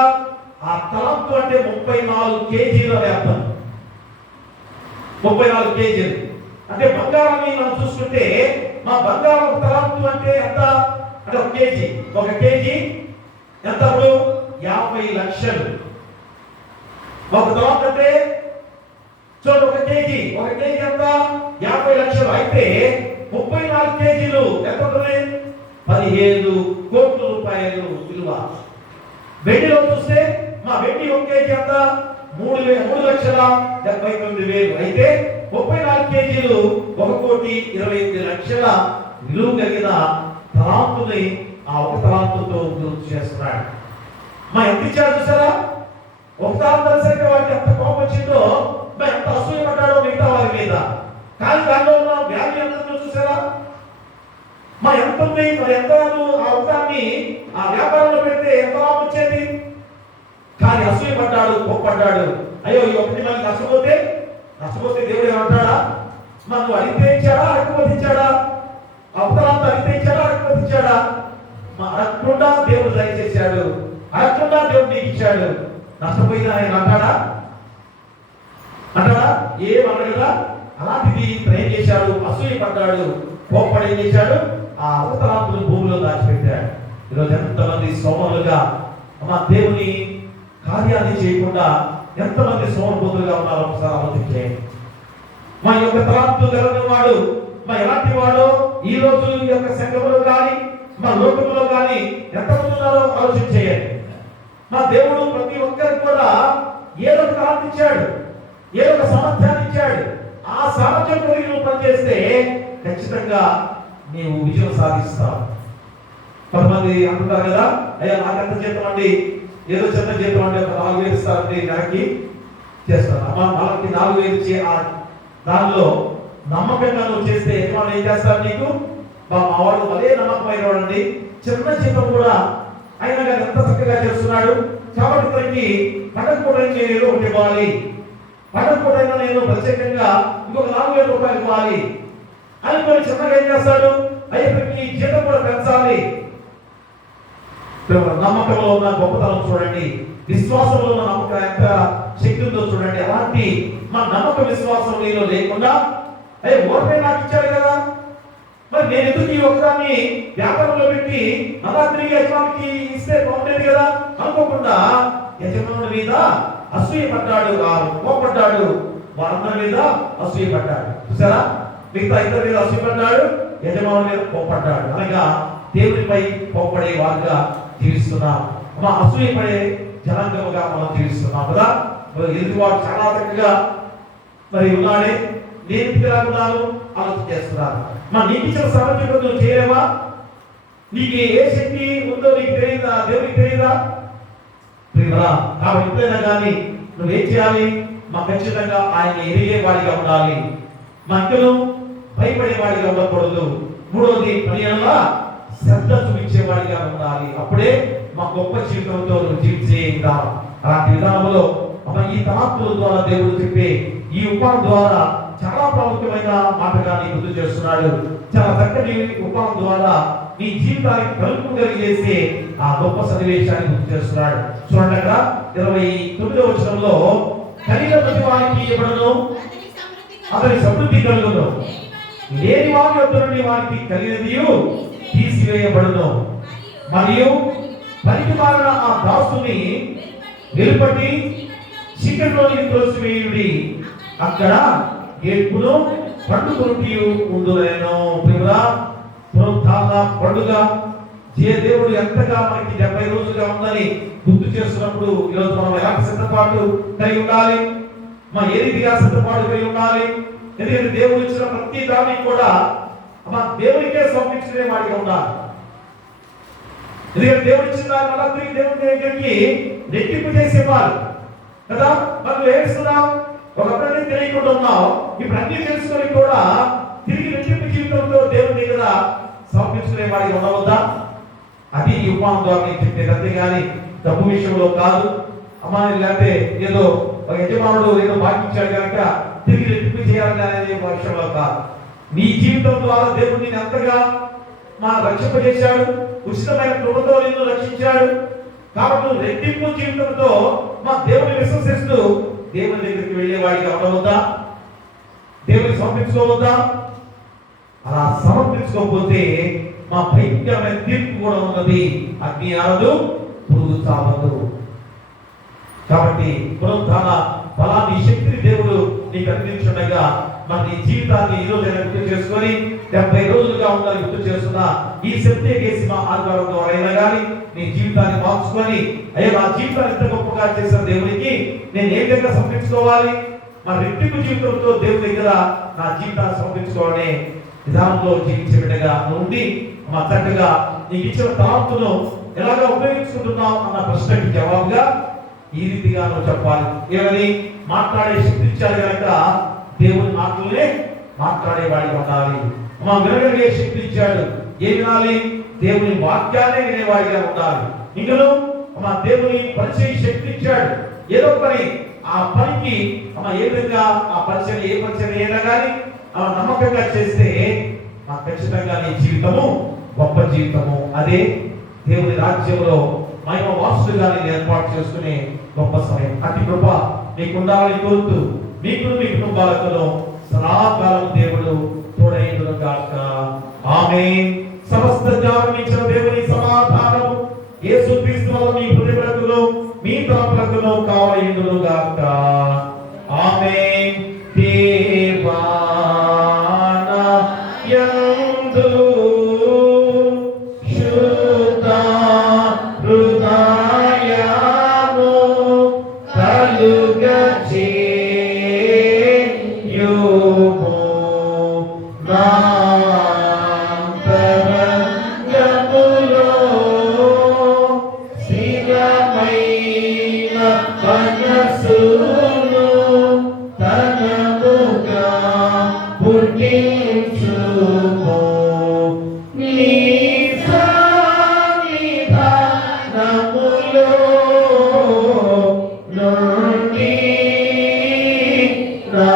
ఆ తలాంతు అంటే 34 కేజీలు అని అర్థం. 34 కేజీలు అంటే బంగారాన్ని మనం చూసుకుంటే మా బంగారం తలాంతు అంటే ఎంత అంటే 1 కేజీ. 1 కేజీ ఎంత? 50 లక్షలు. 1 తలాంతు అంటే చూడండి, 1 కేజీ ఎంత? 50 లక్షలు. అయితే 34 కేజీలు ఎంత ఉంటుంది? 15 కోట్ల రూపాయలు విలువ. వెండిలో చూస్తే మా వెండి 1 కేజీ ఎంత? 3,79,000. అయితే 34 కేజీలు 1,28,00,000 విలువ కలిగిన తలాంతుని ఆ 1 తలాంతుతో గుర్తు చేస్తున్నాడు. ఎంత ఇచ్చాడు చూసారా? 1 తలాంతు సరిగ్గా వాడికి ఎంత కోపం వచ్చిందో, ఎంత అసూయపడ్డాడో మిగతా వారి మీద. కానీ దానిలో ఉన్న వ్యాధి ఎంత చూసారా? ఎంత ఉంది? మరి ఎంత ఆ ఉదాన్ని ఆ వ్యాపారంలో పెడితే ఎంత లాభం వచ్చేది? కానీ అసూయపడ్డాడు, కోప్పడ్డాడు. అయ్యో ఈ 1 మంది నష్టపోతే దేవుడు ఏమంటాడా? నువ్వు అడిగితే ఇచ్చాడా, అడగకపోతే ఇచ్చాడా? అవతలంతా అడిగితే ఇచ్చాడా, అడగకపోతే ఇచ్చాడా? అడగకుండా దేవుడు దయచేశాడు, అడగకుండా దేవుడు నీకు ఇచ్చాడు. నష్టపోయినా ఆయన అంటాడా? ఏమనగా అలాంటిది ఏం చేశాడు, అసూయ పడ్డాడు, కోప్పడి ఏం చేశాడు, ఆ అవతలాంతులు భూమిలో దాచిపెట్టాడు. ఈరోజు ఎంతమంది సోమరులుగా దేవుని కార్యాన్ని చేయకుండా ఎంతమంది సోమరిపోతులుగా ఉన్నారో ఒకసారి ఆలోచించేయండి. మా యొక్క తలాంతు కలిగిన వాడు ఎలాంటి వాడో ఈ రోజు ఈ యొక్క సంఘములో కానీ మా లోకంలో కానీ ఎంతమంది ఉన్నారో ఆలోచించేయండి. మా దేవుడు ప్రతి ఒక్కరికి కూడా ఏదో ఒక తలాంతు ఇచ్చాడు, ఏదో ఒక సామర్థ్యాన్ని ఇచ్చాడు. ఆ సామర్థ్యం కలిగి నువ్వు పనిచేస్తే ఖచ్చితంగా నీవు విజయం సాధిస్తావు. కొంతమంది అంటుంటారు కదా, అయ్యా నాకెంత జీతం అండి, ఏదో చిన్న జీతం అంటే ఒక 4,000 ఇస్తారండి, నెలకి చేస్తాను. అమ్మ 4,000 ఇచ్చి ఆ దానిలో నమ్మకంగా నువ్వు చేస్తే యజమానులు ఏం చేస్తారు నీకు, మా వాడు అదే నమ్మకమైన వాడండి, చిన్న జీతం కూడా అయినా కానీ ఎంత చక్కగా చేస్తున్నాడు, కాబట్టి ఇతనికి పండగ పూట ఏదో ఒకటి ఇవ్వాలి, పండగ పూట నేను ప్రత్యేకంగా ఇంకొక 4,000 రూపాయలు ఇవ్వాలి అని కొన్ని చిన్నగా ఏం చేస్తాడు, అయ్యకి జీతం కూడా పెంచాలి. నమ్మకంలో ఉన్న గొప్పతనం చూడండి, విశ్వాసంలో ఉన్న నమ్మకం ఎంత శక్తి ఉందో చూడండి. అలాంటి మన నమ్మక విశ్వాసం నీలో లేకుండా ఓర్పే నాకు ఇచ్చాడు కదా, మరి నేను ఎందుకు ఈ ఒక్కదాన్ని వ్యాపారంలో పెట్టి అలా తిరిగి యజమానికి ఇస్తే బాగుండేది కదా అనుకోకుండా యజమానుడి మీద అసూయ పడ్డాడు, కోపడ్డాడు, వారందరి మీద అసూయ పడ్డాడు. చూసారా, మిగతా ఇద్దరి మీద అసూయ పడ్డాడు, యజమానుడి మీద కోపడ్డాడు. అనగా దేవుడిపై కోపడే వారుగా జీవిస్తున్నాం, అసూయ పడే జనాంగముగా మనం జీవిస్తున్నాం కదా. ఎదుటివాడు చాలా చక్కగా మరి ఉన్నాడే, నేను తిరగకున్నాను ఆలోచన చేస్తున్నాను. నీకు ఇచ్చిన సామర్థ్యం నువ్వు చేయలేవా, నీకు ఏ శక్తి ఉందో నీకు తెలియదా, దేవునికి తెలియదా? కాబట్టి ఎప్పుడైనా కానీ నువ్వేం చేయాలి, ఖచ్చితంగా ఆయన ఎదిగే వాడిగా ఉండాలి, ఇంకను భయపడే వాడిగా ఉండకూడదు. మూడవది పనిలా శ్రద్ధ చూపించేవాడిగా ఉండాలి. అప్పుడే గొప్ప జీవితంతో నువ్వు జీవించే విధానం. అలాంటి విధానంలో ఈ తలాంతుల ద్వారా దేవుడు చెప్పే ఈ ఉపాధి ద్వారా చాలా ప్రాముఖ్యమైన మాటగా నీ గుర్తు చేస్తున్నాడు. చాలా చక్కటి ఉపాధి ద్వారా నీ జీవితానికి కలుపు కలిగేసే ఆ గొప్ప సన్నివేశాన్ని గుర్తు చేస్తున్నాడు. చూడండి అక్కడ 29వ వచనంలో, కలిగిన ప్రతి వారికి ఇవ్వడను అతని సమృద్ధి కలుగును, లేని వారి యొద్ద నుండి వారికి కలిగినది తీసివేయబడును, మరియు పనికి మారిన ఆ దాసుని వెలుపటి చీకటిలోనికి తోసివేయుడి, అక్కడ ఏడ్పును పండుగ ఉండులేను. పునరుత్థాన పండుగ దేవుడు ఎంతగా మనకి 70 రోజులుగా ఉందని గుర్తు చేస్తున్నప్పుడు ఈరోజు మనం ఎలాంటి సిద్ధపాటు కలిగి ఉండాలి, ఏ రీతిగా సిద్ధపాటు కలిగి ఉండాలి? ఎందుకంటే దేవుడు ఇచ్చిన ప్రతి దాన్ని కూడా దేవునికే సమర్పించుకునే వాడిగా ఉండాలి. ఎందుకంటే దేవుడు ఇచ్చిన దాన్ని మళ్ళీ తిరిగి దేవుని దగ్గరికి రెట్టింపు చేసేవారు కదా. మనం ఏడుస్తున్నాం, ఒకప్పుడు తెలియకుండా ఉన్నావు, ఇప్పుడు అన్ని తెలుసుకొని కూడా తిరిగి రెట్టింపు జీవితంతో దేవుని దగ్గర సమర్పించుకునే వాడిగా ఉండవద్దా? అది ఈ ఉపాధి ద్వారా నేను చెప్పేది, అంతేగాని డబ్బు విషయంలో కాదు. లేకపోతే ఏదో ఒక యజమానుడు ఏదో భావించాడు కనుక తిరిగి రెట్టింపు చేయాలని అనేది విషయంలో కాదు. నీ జీవితం ద్వారా దేవుడు నేను ఎంతగా రక్షింపజేశాడు, ఉచితమైన కృపతో నిన్ను రక్షించాడు. కాబట్టి నువ్వు రెట్టింపు జీవితంతో దేవుని విశ్వసిస్తూ దేవుని దగ్గరికి వెళ్ళేవాడిగా ఉండవద్దా? దేవుని సమర్పించుకోవద్దా? అలా సమర్పించుకోకపోతే భయంకరమైన తీర్పు కూడా ఉన్నది. అగ్ని ఆరదు, పురుగు చావదు. కాబట్టి పునరుత్థాన బలాన్ని, శక్తిని దేవుడు నీకు అందించుండగా నీ జీవితాన్ని ఈ రోజు గుర్తు చేసుకొని 70 రోజులుగా ఉండాలి గుర్తు చేస్తున్నా ఈ సత్య కేసిమ ఆదివారం ద్వారా అయినా కానీ నీ జీవితాన్ని మార్చుకొని, అయ్యో నా జీవితాన్ని ఇంత గొప్పగా చేసిన దేవునికి నేను ఏ విధంగా సమర్పించుకోవాలి, రెట్టింపు జీవితంతో దేవుని దగ్గర నా జీవితాన్ని సమర్పించుకోవాలనే విధానంలో జీవించే బిడ్డగా ఉండి చక్కగా నీకు ఇచ్చిన తలాంతును ఎలాగా ఉపయోగించుకుంటున్నావు అన్న ప్రశ్నకి జవాబుగా ఈ రీతిగా నువ్వు చెప్పాలి. ఏమని మాట్లాడే శక్తి ఇచ్చాడు కనుక దేవుని మాటలనే మాట్లాడేవాడిగా ఉండాలి. వినగలిగే శక్తి ఇచ్చాడు, ఏ వినాలి? దేవుని వాక్యాన్ని వినేవాడిగా ఉండాలి. ఇంకను దేవుని పరిచయ శక్తి ఇచ్చాడు, ఏదో పని ఆ పనికి ఏ విధంగా ఆ పరిచయం ఏ పరిచయం అయినా కానీ నమ్మకంగా చేస్తే ఖచ్చితంగా నీ జీవితము గొప్ప జీవితము. అదే దేవుని రాజ్యంలో మహిమ వాసులుగా నేను ఏర్పాటు చేసుకునే గొప్ప సమయం. అతి కృప నీకు ఉండాలని కోరుతూ మీకు మీ కుటుంబాలకును సదాకాలం దేవుడు తోడైండును గాక. ఆమేన్. సమస్త జ్ఞానం ఇచ్చిన దేవుని సమాధానము యేసుక్రీస్తు వల్ల మీ హృదయములకును మీ తలపులకును కావలయుండును గాక. ఆమేన్. దేవానయందు శుద్ధ హృదయము కలుగజేయుము. నాంతరంగములో స్థిరమైన మనసును తనముగా పుట్టించుము. నీ సన్నిధానములో నుండి నా